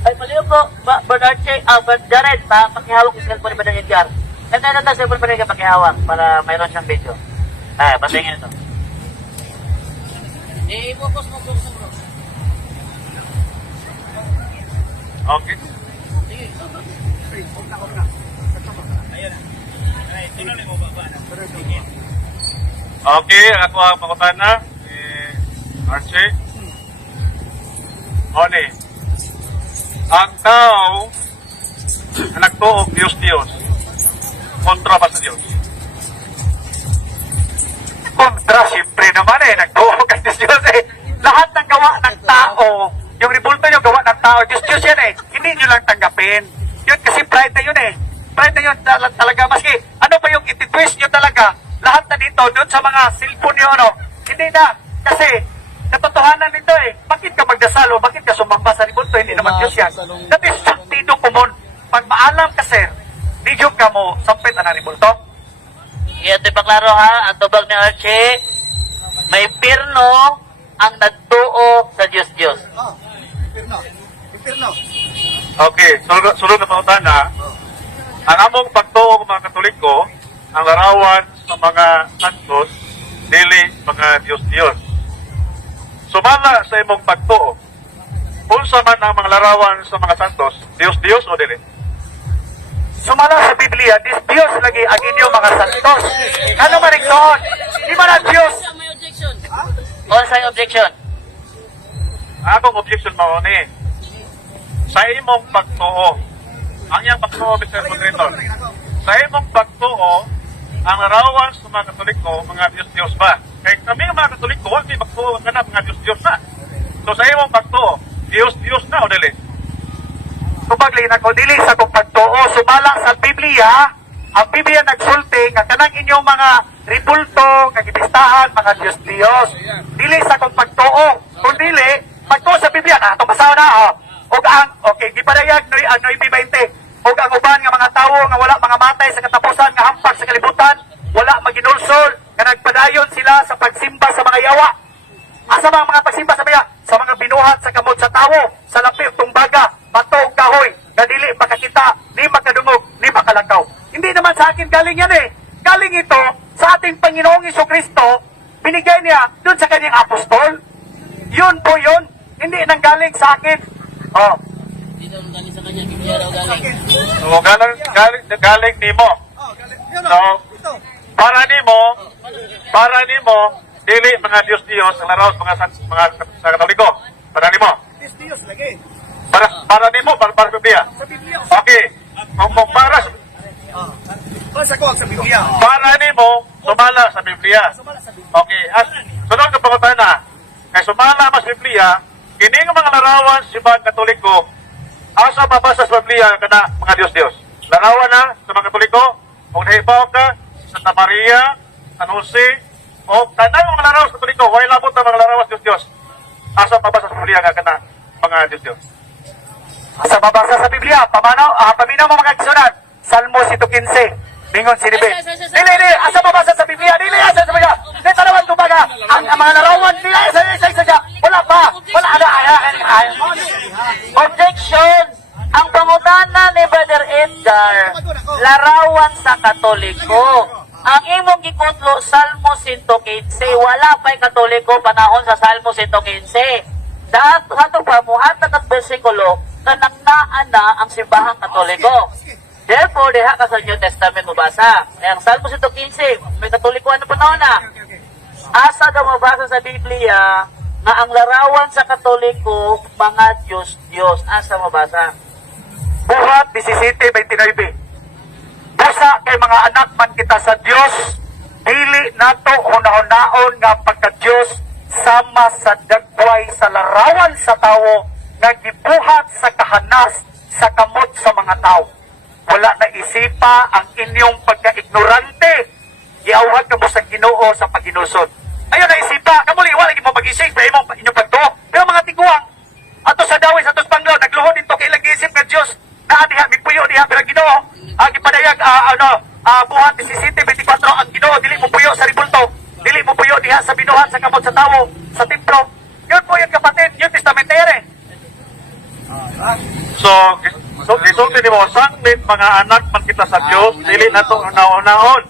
Ay, paliw ko, Brad Archie, Brad Jared, pakihawak yung cellphone ni Badidgar. Kaya na tayo cellphone pa rin pakihawak para mayroon siyang video. Ay, pasingin ito. I-focus mo, bro. Okay. Okay, ako ang pangutana si Archie. Oni, ang tao na nagtuog Diyos, kontra ba sa Diyos? Kontra, siyempre naman nagtuhog ang Diyos Lahat ng gawa ng tao, yung ribulto yung gawa ng tao, Diyos yan Hindi nyo lang tanggapin. Yun kasi pride na yun Pride na yun talaga. Maski, ano pa yung ititwist nyo talaga, lahat na dito, doon sa mga cellphone nyo, ano, hindi na. Kasi, katotohanan nito eh, bakit ka magdasal o bakit ka sumamba sa ribulto, hindi naman Diyos yan. That is sentido common. Pag maalam ka, sir, di joke ka mo, sampit na ribulto. Iyan ito paklaro ha, ang tubag ni Archie, may pirno ang nagtuo sa Diyos-Diyos. Okay, sunod na pangutana. Ang among pagtuo ng mga Katoliko, ang larawan sa mga santos, dili mga Diyos-Diyos. Sumala sa imong pagtuo, unsa man ang mga larawan sa mga santos, Diyos-Diyos o dili? Sumala sa Biblia, Diyos lagi ang inyong mga santos. Ano man igsoon? Di ba na Diyos? O sa objection? Akong objection mao ni sa imong pagtuo. Ang iyang pagtuo, Mr. Moderator. Sa imong pagtuo, ang larawan sa mga Katoliko, mga Diyos-Diyos ba? Kaya kami mga Katoliko, huwag may pagtuo ka na mga Diyos-Diyos na. So sa imong pagtuo, Diyos-Diyos na o dili? Kumaglin ako, dili sa kong pagtuo, sumala sa Biblia, ang Biblia nagsulti, nga kanang inyong mga ribulto, kagibistahan, mga Diyos-Diyos. Dili sa kong pagtuo, kung dili, pagtuo sa Biblia, na itong basaw na, o ang, okay, giparayag, noy 20, o ang uban nga mga tao, nga wala mga matay sa katapusan, nga hampak sa kalibutan, wala maginulsol, nga nagpadayon sila sa pagsimba sa mga yawa. Asa mga pagsimba sa mga? Sa mga binuhat sa kamot sa tawo, sa lapi ug tumbaga, matog kahoy, na dili makakita, ni makadungog, ni makalakaw. Hindi naman sa akin galing yan eh. Galing ito sa ating Panginoong Jesucristo, binigay niya dun sa kanyang apostol. Yun po yun. Hindi nang galing sa akin. Oh. So, galing nimo. So, para nimo, dili mga Diyos-Diyos ang larawan mga sa Katoliko. Para nimo. Diyos lagi. Para nimo, para Biblia. Sa Biblia. Okay. Kung para Basa ko sa Biblia. para nimo, sumala sa Biblia. Okay. At sunod na pangutan na, kay sumala mas Biblia, kini nga mga larawan sa ibang Katoliko, asa mabasa sa Biblia kana mga Diyos-Diyos. Larawan na sa mga Katoliko, kung nahibaw ka, Santa Maria, San Jose, o tanang mga larawan sa Katoliko, way labot na mga larawan sa Diyos-Diyos. Asa mabasa sa Biblia nga kana mga Diyos-Diyos. Sa mabasa sa Biblia, paminaw mo mga kisunan, Salmo 115. Bingon sinibi. Dili, asa mabasa sa Biblia? Dili, asa sa Biblia? Dili, tanawan tumaga. Ang mga larawan, dili, isa. Wala pa. Wala, Objection! Ang pangutana ni Brother Edgar, larawan sa Katoliko. Ang imong gikutlo, Salmo 115, wala pa'y Katoliko panahon sa Salmo 115. Dato pa, muhatag at versikulo, kanang naan na ang simbahang Katoliko. Therefore, diha ka sa New Testament mabasa. Ang Salmo 115, may Katoliko ano panahon na. Asa ka mabasa sa Biblia nga ang larawan sa Katoliko, mga Diyos-Diyos. Asa mabasa? Buhat 17:29. Busa kay mga anak man kita sa Dios, dili nato hunahon-naon nga pagka-Dios sama sa dagway sa larawan sa tawo nga gibuhat sa kahanas sa kamot sa mga tao. Wala na isipa ang inyong pagka-ignorante. Giawhag kamo sa Ginoo sa paginusod. Ayon na isipa, kamo liwala gyud mo pag-isip sa inyong pagtuo. Pero mga tiguang ato sa dawis ato sa Panginoon nagluhod dito kay lagi-isip nga Dios na diha migpuyo diha pero Ginoo gipadayag buhat 17:24 ang Ginoo dili mo puyo sa ribulto, dili mo puyo diha sa binuhat sa kamot sa tawo sa templo. Yun po yun kapatid, New Testamentary. So gisulti nimo sanglit mga anak man kita sa Dios, dili nato una-unaon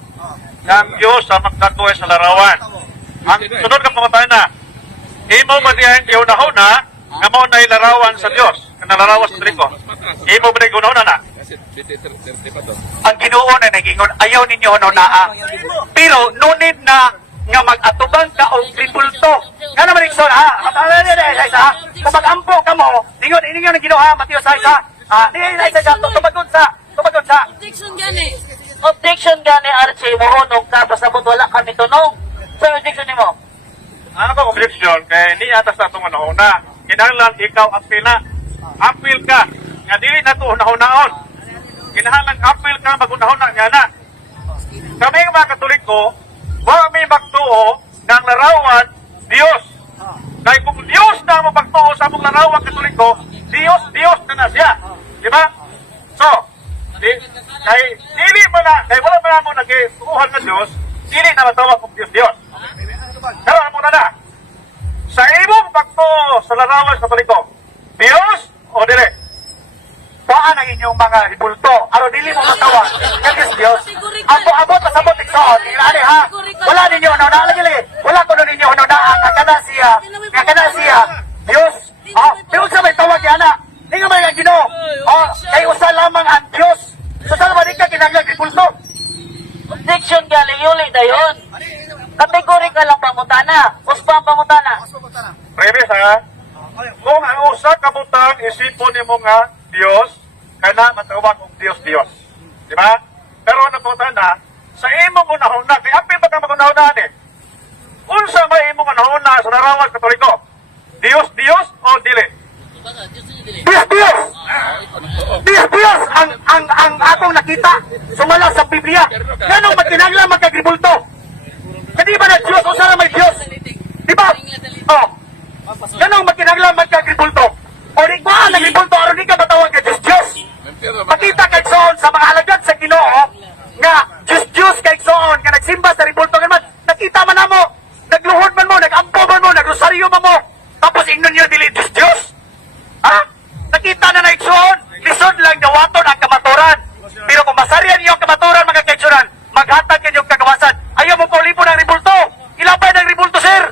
nga ang Dios sa magdagway sa larawan. Ang sunod nga pangutan na, imo ba diyan giunahuna nga mao nay larawan sa Dios, kana larawan sa Katoliko. Imo ba diyan giunahuna na? Ang Ginoo na nagingon ayaw ninyo naa. Pero no need na nga mag-atubang ka og tripulto. Nga naman ikson kung mag-ampo ka mo, ningon ang Ginoo Mateo 6 tumagon sa Objection gani, Archie, mohonong ka, pasabot wala kami tunog. So, objection ni mo? Ano ba objection kay ni atas sa atong una? Kinahanglan ikaw apil na. Apil ka nga dili nato una-unaon. kinahanglan apil ka magunahon na niya na. Kami mga Katoliko, wa may magtuo ng larawan Dios. Kaya kung Dios na mo magtuo sa among larawan Katoliko, Dios na siya. Di ba? So, kay dili mo na, kay wala mo na nagtuuhan ng Dios, dili na matawag kong Dios. Pero ano na, sa imong pagtuo sa larawan Katoliko, Dios o dili? Kuhaan ang inyong mga ribulto. Aro dili mo matawag. Kagis Diyos. Abo-abo ta sabot iksoon. Ani ha. Wala ninyo ano na lagi. Wala ko ninyo ano na nakana siya. Nakana siya. Diyos. Oh, Diyos sa may tawag yan na. Di nga may Ginoo. Oh, kay usa lamang ang Diyos. So saan ba di ka kinahanglan ribulto? Objection galing yuli dayon. Kategori ka lang pangutana. Uspa ang pangutana. Premis ha? Kung ang usa ka butang isipon nimo nga Dios, kana matawag og Dios. Di ba? Pero napunta na, sa imong unahon na, kaya apil ba ka magunahon na ni? Unsa may imong unahon na sa larawan Katoliko? Dios o dili? Diyos ang atong nakita sumala sa Biblia. Ganong magkinahanglan magkagribulto. Hindi ba na Diyos o sana may Diyos? Di ba? Oh. Ganong magkinahanglan magkagribulto. O di ba ang nagribulto aron di ka matawag ka Diyos? Makita kay Soon sa mga alagad sa Ginoo nga Diyos kay Soon nga nagsimba sa ribulto man. Nakita man namo, nagluhod man mo, nagampo man mo, nagrosaryo man mo. Tapos ingnon niyo dili Diyos. Ha? Nakita na na Iksoon, lisod lang dawaton ang kamaturan. Pero kung masarian niyo ang kamaturan mga kaigsunan, maghatag kayo kagawasan. Ayaw mo paulipo ng ribulto. Ilabay ng ribulto, sir.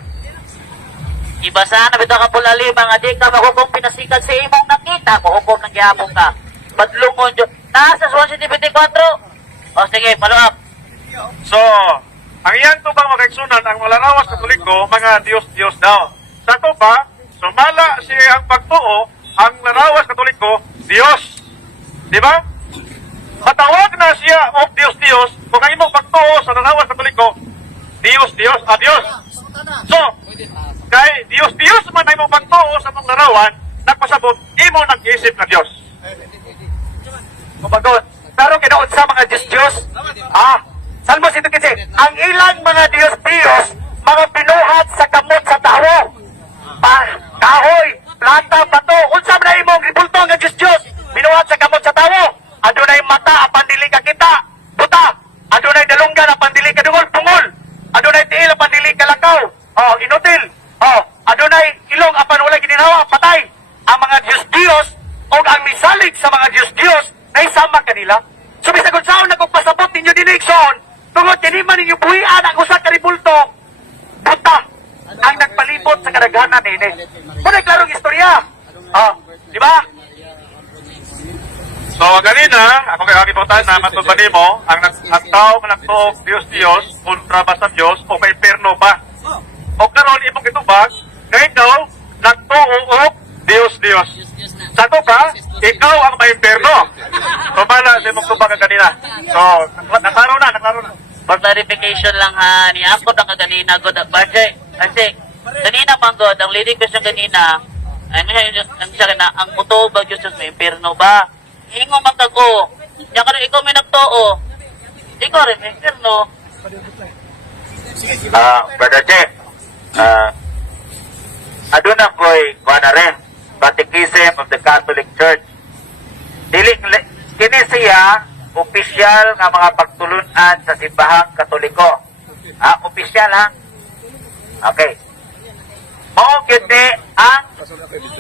Ibasahan na bitaw ka pulali, mga di ka mahukom pinasikat sa imong nakita, mahukom ng gihapon ka. Badlungon dyan. Nasa Swan City 24. O sige, follow up. So, ang iyang tubang magkaigsunan, ang malarawas Katoliko, mga Dios daw. Sa tuba, sumala siya ang pagtuo, ang larawas Katoliko, Dios. Di ba? Matawag na siya o Dios, kung ang imong pagtuo sa larawas Katoliko, Dios. So, kay Dios man ay imong pagtuo sa mong larawan, nagpasabot, imo nag-isip na Dios. Kumagot. Pero kinaon sa mga Diyos. Salmo sito kasi, ang ilang mga Diyos, mga pinuhat sa kamot sa tawo. Kahoy, planta, bato, unsa man na imong ribulto nga Diyos. Pinuhat sa kamot sa tawo. Adunay mata, apan dili ka kita. Buta. Adunay dalunggan, apan dili ka dungol, pungol. Adunay tiil, apan dili ka lakaw. Inutil. Adunay ilong, apan wala gininawa, patay. Ang mga Diyos, o ang misalig sa mga Diyos, na isama kanila. So, bisag kung saan nagpasabot ninyo dinigson, tungod kiniman ninyo buhian ang usa ka ribulto, buta ang nagpalibot sa kadaghanan nini. Kung nagklarong istorya. Di ba? So, ganina, ako kay Hagibutan na matubani mo, ang tao nga nagtuog Dios, kontra ba sa Diyos, o may perno ba? O karon imong itubag, nga ikaw, nagtuog Dios. Sa to ka, ikaw ang may perno. Tumala sa imong tubag kanina. So, naklaro na. For clarification lang ha, ni ako na kaganina, God, Bajay, kasi, kanina man God, ang leading question kanina, ang muto ba Diyos may impirno ba? Ingo magkago, yan ka rin ikaw may nagtoo, ikaw rin may impirno. Brother Che, aduna ko'y kuha na rin, Catechism of the Catholic Church. Kini siya, opisyal nga mga pagtulunan sa simbahang Katoliko. Opisyal ha? Okay. Mao gindi ang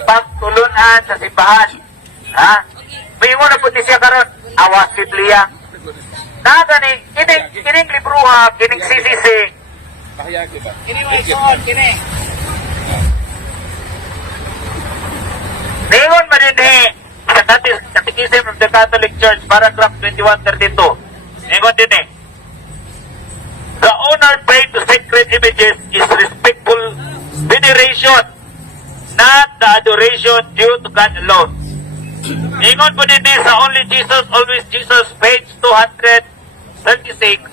pagtulunan sa simbahan. Mayingon na po siya karon, awas Biblia. Na gani, kining libruha, kining CCC. Mayingon man din sa Catechism of the Catholic Church, paragraph 2132. Mayingon din the honor paid to sacred images is respectful veneration, not the adoration due to God alone. Ingon po din sa Only Jesus, Always Jesus, page 236,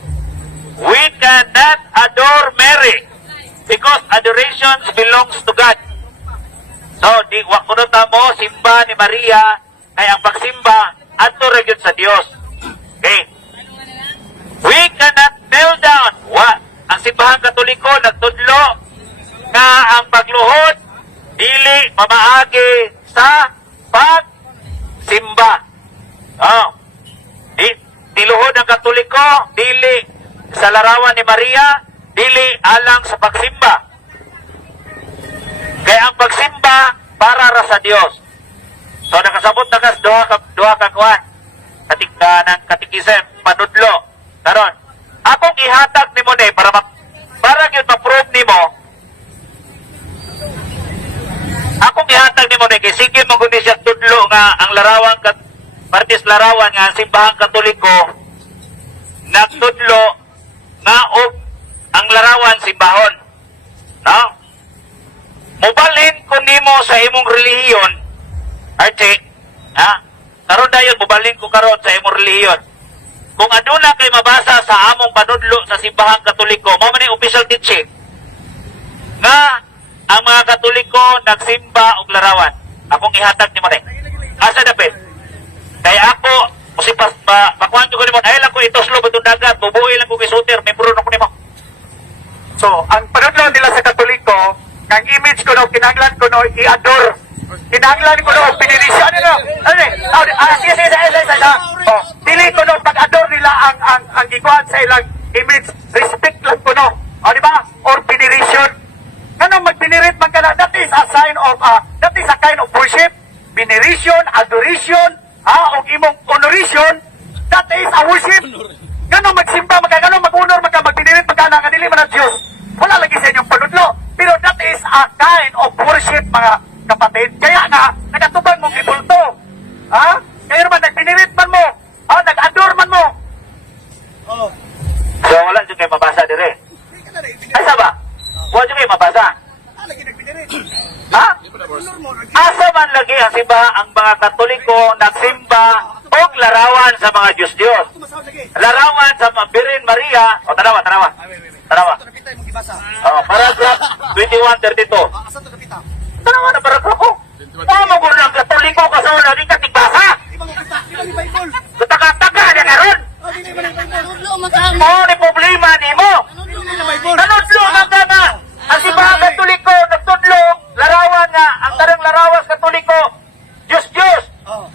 we cannot adore Mary because adoration belongs to God. So, di wakunot mo, simba ni Maria, kaya ang pagsimba, adto ra gyud sa Dios. Okay? We cannot kneel down. Ang simbahang Katoliko nagtudlo nga ang pagluhod dili mamaagi sa pagsimba. Oh. Tiluhod ang Katoliko dili sa larawan ni Maria, dili alang sa pagsimba. Kaya ang pagsimba para ra sa Dios. So nakasabot na kas duha ka kuan. Ng katikisem panudlo. Karon, akong ihatag nimo ni para gyud ma-prove nimo. Akong ihatag nimo ni kay sige mo gud siya tudlo nga ang larawan partis larawan nga ang simbahang Katoliko nagtudlo nga og ang larawan simbahon. No? Mubalhin ko nimo sa imong relihiyon, Archie, ha? Karon dayon mubalhin ko karon sa imong relihiyon. Kung aduna kay mabasa sa among panudlo sa simbahang Katoliko, mao man official teaching nga ang mga Katoliko nagsimba og larawan. Akong ihatag nimo ni. Asa dapit? Kaya ako, kasi bakuhan ko nimo, ay lang ko itoslo batong dagat, bubuhay lang ko kay Suter, membro na ko nimo. So, ang panudlo nila sa Katoliko, ang image ko no, kinanglan ko no, i-adore. Kinanglan ko no, pininisyon nila. Sige. Oh, dili ko no, pag-adore nila ang gikuhan sa ilang image, respect lang ko no. O, di ba? Or veneration. Ganun, mag-venerate man ka na, that is a sign of, that is a kind of worship. Veneration, adoration, o imong honoration, that is a worship. Ganun, magsimba, ganun, mag-honor, mag-venerate, mag-anang, dili man ang Diyos. Wala lagi sa inyong panudlo. Pero that is a kind of worship, mga kapatid. Kaya nga, nagatubang mong ibulto. Ha? Kaya naman, nag-venerate man mo. Nag-adore man mo. So wala jud kay mabasa dire. Asa ba? Wala jud kay mabasa. Ha? Asa man lagi ang simba ang mga Katoliko nagsimba og larawan sa mga Diyos-Diyos. Larawan sa Birhen Maria. O tanawa. Paragraph 2132. Tanawa na paragraph ko. Mo mo ng Katoliko kasi wala di ka tigbasa. Taka-taka na karon. Mo ni problema nimo. Tanudlo man ka na. Ang simbahang Katoliko nagtudlo larawan nga ang tarang larawas Katoliko Diyos.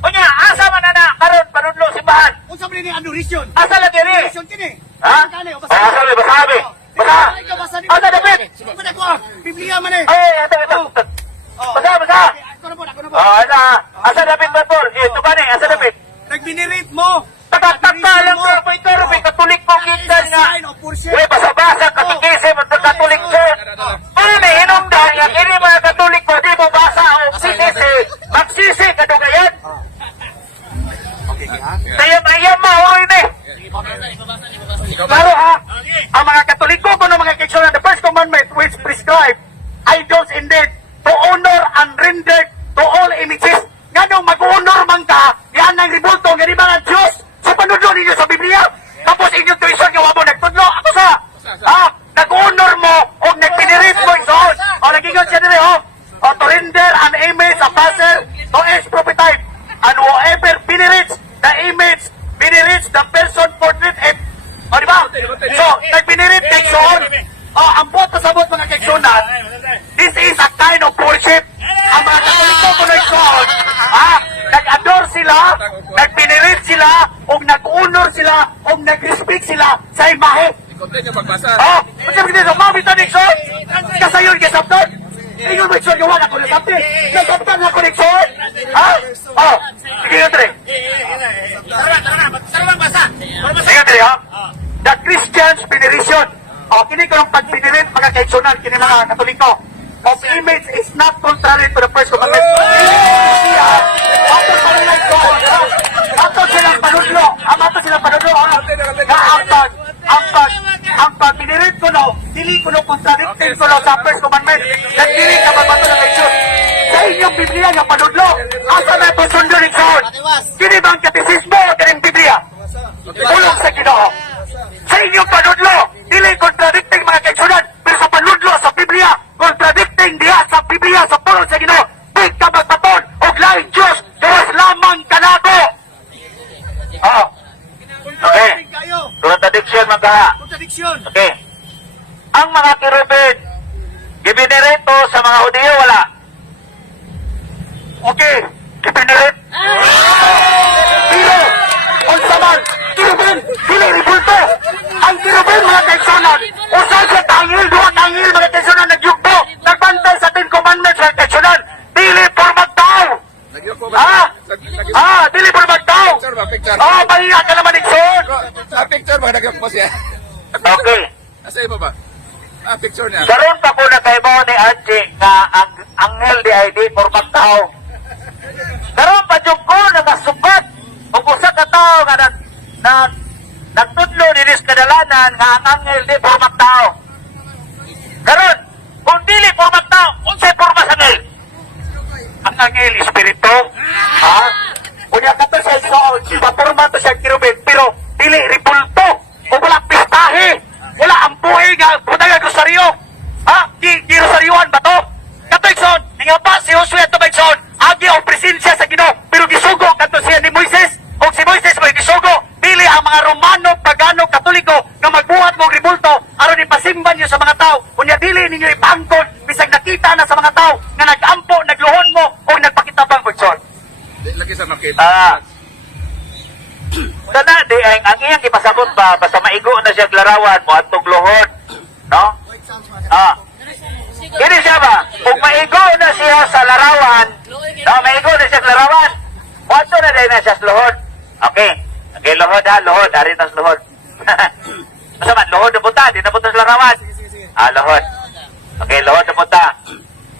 Unya asa man na karon panudlo simbahan. Unsa man ni adoration? Asa lagi ni? Adoration kini. Ha? Asa ni basabi? Basa. Asa dapat? Biblia man eh. Ay, ito. Basa. Ako na po. Asa dapat batol? Ito ba ni? Asa dapat? Nag-venerate mo. Taka lang ko pa ito. Katoliko kintan nga. Uy, basa-basa. Katikisim at Katolik church. May hinungdan nga. Kini mga Katoliko. Di mo basa o sisisi. Magsisi ka dugayan. Tayam-ayam mahuloy ni. Klaro ha, ang mga Katoliko ko ng mga Keksonan, the first commandment which prescribe idols indeed to honor and render to all images. Nga nung mag-honor man ka, yan ang ribulto, nga di ba ng Diyos? Sa panudlo ninyo sa Biblia, tapos inyong tuition nga wabo nagtudlo. Ako sa, nag-honor mo o nag-venerate mo ison. O nag-ingon siya nila, to render an image, a puzzle, to its prototype. And whoever venerates the image, venerates the person portrait and o, di ba? So, nag-venerate Kekson. Ang boto sa bot mga Keksonan, this is a kind of worship. Ang mga Katoliko ko nag-son, nag-adore sila, nag-venerate sila, o nag-honor sila, o nag-respect sila sa imahe. Kasi so, mabito Nixon, kasayon kasabton. Ingon mo Nixon, gawa na ko nasabtin. Nasabtan na ko Nixon. Sige yun, Tre. Sige, Tre, The Christian's veneration. Kini ko yung pag-venerate mga Keksonan, kini mga Katoliko. Of image is not contrary to the first commandment. Ato silang panudlo. Ang pag-venerate ko no, dili ko no contradicting ko no sa first commandment. Nagdili ka magbato ng Kekson. Sa inyong Biblia nga panudlo, asa na ito sundo ng Kekson? Kini ba ang katisismo o kining Biblia? Ulong sa Ginoo. Sa inyong panudlo, dili contradicting mga Keksonan, pero sa panudlo sa Biblia, contradicting diya sa Biblia sa pulong sa Ginoo. Di ka magbaton og laing Diyos, Diyos lamang kanako. contradiction magaha. Contradiction. Okay. Ang mga kirubin, gibinireto sa mga Hudiyo, wala. Okay, kipinirit. Pero, unsa man, kirubin, dili ribulto. Ang kirubin, mga kaigsonan, usan sa tangil, duha tangil, mga kaigsonan, nagyugbo, nagbantay sa 10 commandments, mga kaigsonan, dili por magtao. Dili por magtao. Mahiya ka naman, Igsoon. Picture ba? Nag-po siya. Okay. Nasa iba ba? Picture niya. Karon pa ko nakaibaw ni Archie nga ang anghel di ID for magtao. Karon pa jud ko nakasugat ug usa ka tawo nga nagtudlo ni dis kadalanan nga ang anghel di for magtao. Karon kung dili for magtao, unsay porma sa anghel? Ang angel, espiritu. Ha? Kunya ka to sa Igsoon, si Paturma to siya kirubin, pero dili ribulto. O wala pistahe. Wala ang buhay nga, punta nga Rosario. Ha? Di Rosarioan ba to? Kato Igsoon, nga ba si Josue to ba Igsoon? Agi o presensya sa Ginoo, pero gisugo kato siya ni Moises. O si Moises mo gisugo, dili ang mga Romano, Pagano, Katoliko nga magbuhat mo og ribulto aron ipasimban niyo sa mga tao. Unya dili ninyo ipangkon bisag nakita na sa mga tao nga nagampo, nagluhon mo o nagpakitabang Igsoon. Lagi sa makita. Kana di ang iyang ipasabot ba basta maigo na siya larawan mo at tuglohon, no? Kini siya ba? Kung maigo na siya sa larawan, no, maigo na siya sa larawan, wato na din na siya sa lohod. Okay. Okay, lohod ha, lohod. Ari na sa lohod. Basta man, lohod na punta, di na punta sa larawan. Lohod. Okay, lohod na punta.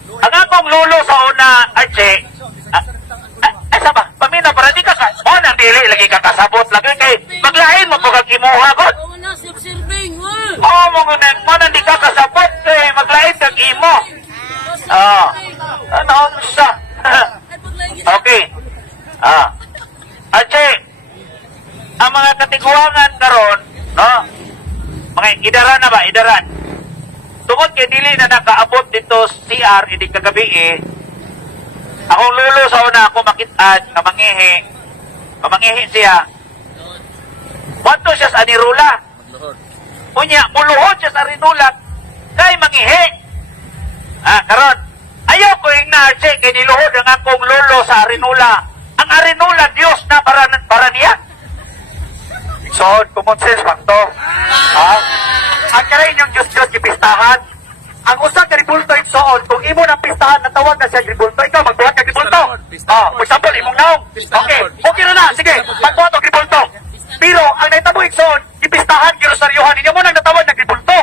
Ang akong lulo sa una, Archie, saba, pamina para di ka mo nang dili lagi ka kasabot lagi kay maglain mo pag imuha gud. Mo nang di ka kasabot kay maglain kag imo. Ano sa? Okay. Archie, ang mga katiguangan karon, no? Mga idaran na ba? Idaran. Tungod kay dili na nakaabot dito CR idi kagabi akong lulo sa una ako makitaan, kamangihi siya. Wato siya sa anirula. Unya, muluhod siya sa arinula, kay mangihi. Karon, ayaw ko yung na-Archie, kay niluhod ang akong lulo sa arinula. Ang arinula, Diyos na para niya. So, common sense bang to? Ang karain yung Diyos-Diyos gipistahan. Ang usa ka ribulto Igsoon, kung imo na pistahan na tawag na siya ribulto, ikaw magbuhat ka ribulto. For example, imong naong. Okay na. Sige, magbuhat og ribulto. Pero ang naitabo Igsoon, gipistahan, girosaryohan, inyo mo nang natawag na ribulto.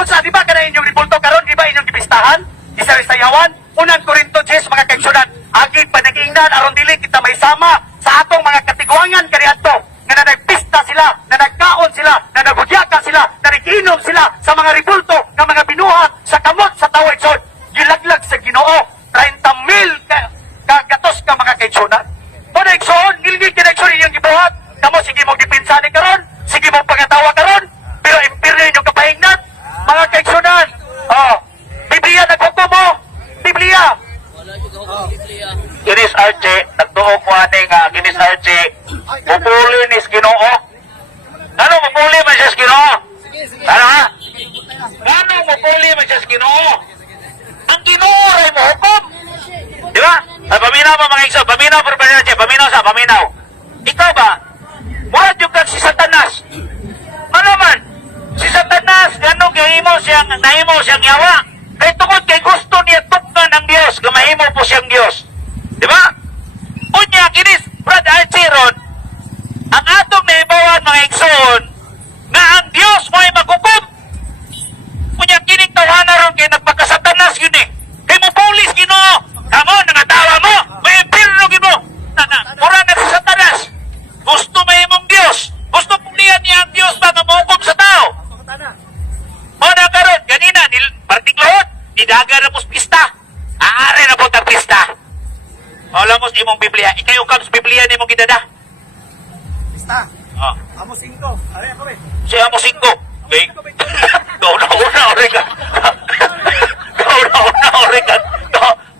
Unsa, di ba ka na inyong ribulto karon, di ba inyong gipistahan? Isa-isayawan, unang Korinto 10, mga kaigsunan, agig panagingnan, aron dili kita may sama sa atong mga katiguangan kaniadto nga nagpista sila, na nagkaon sila, na nagudyaka sila, na nagiinom sila sa mga ribulto ng mga binuhat sa kamot sa tawo Igsoon. Gilaglag sa Ginoo, 30,000 gatos ka mga kaigsunan. O na Igsoon, ngilingig ka na Igsoon inyong gibuhat. Kamo sige mong dipinsani karon, sige mong pangatawa karon, pero impiryo inyong kapahingnat. Mga kaigsunan, Biblia naghukom mo, Biblia. Ginis Archie, nagtuo ko ani nga Ginis Archie, mupuli ni Ginoo. Ano mupuli man siya sa Ginoo? Ano ha? Ano mupuli man siya sa Ginoo? Ang Ginoo ray mo hukom. Di ba? Paminaw pa mga Igsoon, paminaw por Archie, paminaw. Ikaw ba? Mura yung kag si Satanas. Ano man? Si Satanas, gano'ng nahimo siyang yawa. Kaya tungkol kay gusto niya tukkan ang Diyos, kamahimo po siyang Diyos. Di ba? Unya, kinis, Brad Archiron, ang atong naibawan mga Igsoon, na ang Diyos mo ay maghukom. Unya, kinig tawhana ron kay nagpagkasatanas yun Kay mo pulis, Ginoo. Kamo, nangatawa mo. May impirno, Ginoo. Mura na si Satanas. Gusto may imong Diyos. Gusto pulihan niya ang Diyos ba na mahukom sa tao. O na karon, ganina, partiklahot, nidaga na pos pista. Aari na po ang pista. Wala mo sa imong Biblia. Ikaw kam sa Biblia ni mong gidada. Pista. Oh. Amo 5. Ari ako rin. Siya mo 5. Okay. Gauna-una orin ka. Gauna-una orin ka.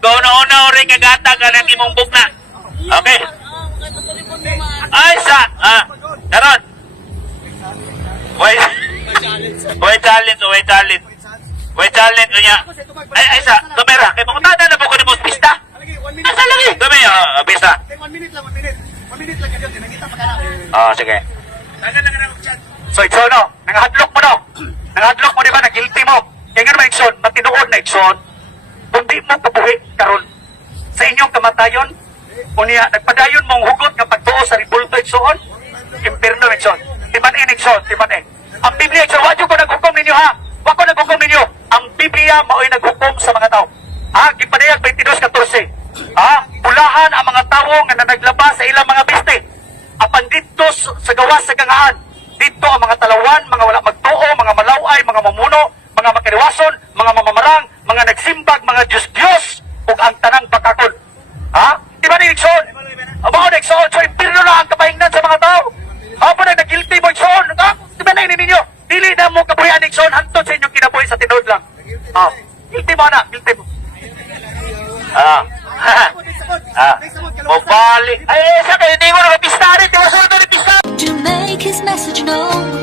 Gauna-una orin ka gata ka ng imong bugna. Okay. Ay, sa. Karon. Why talent, why talent. Why talent niya. Ay, sa kamera. Kaya pumunta na po ko ni mo pista. Asa lagi? Dami, pista. 1 minute lang, 1 minute. 1 minute lang yun, tinangita pa ka na. Ah, sige. So, Ikson, no? Nanghadlok mo, no? Nanghadlok mo, di ba? Nag-guilty mo. Kaya nga naman, Ikson, matinuod na Ikson, kung di mo kabuhi karon sa inyong kamatayon, unya, nagpadayon mong hugot nga pagtuo sa ribulto, Ikson, impirno, Ikson. Timanin, Ikson, timanin. Ang Biblia, Ikson, wag ko naghukom ninyo, ha? Wag ko naghukom ninyo. Ang Biblia, mao'y naghukom sa mga tao. Ha? Gipadayag 22:14. Ha? Pulahan ang mga tao nga naglabas sa ilang mga biste. Apan dito sa gawas sa gangaan, dito ang mga talawan, mga wala magtuo, mga malaway, mga mamuno, mga makariwason, mga mamamarang, mga nagsimbag, mga Diyos-Diyos, ug ang tanang bakakon. Ha? Di ba ni Nixon? Amo ni Nixon, so impirno na ang kapahingnan sa mga tao. Apo na nag-guilty mo, Nixon. Ha? Di ba na ninyo? Dili na mo kabuhian, Nixon, hantod sa inyong kinabuhi sa tinod lang. Ha? Guilty mo na, guilty mo. Mabalik. Ay, sa kayo, hindi ko nakapista rin. Di ba sunod na pista? To make his message known.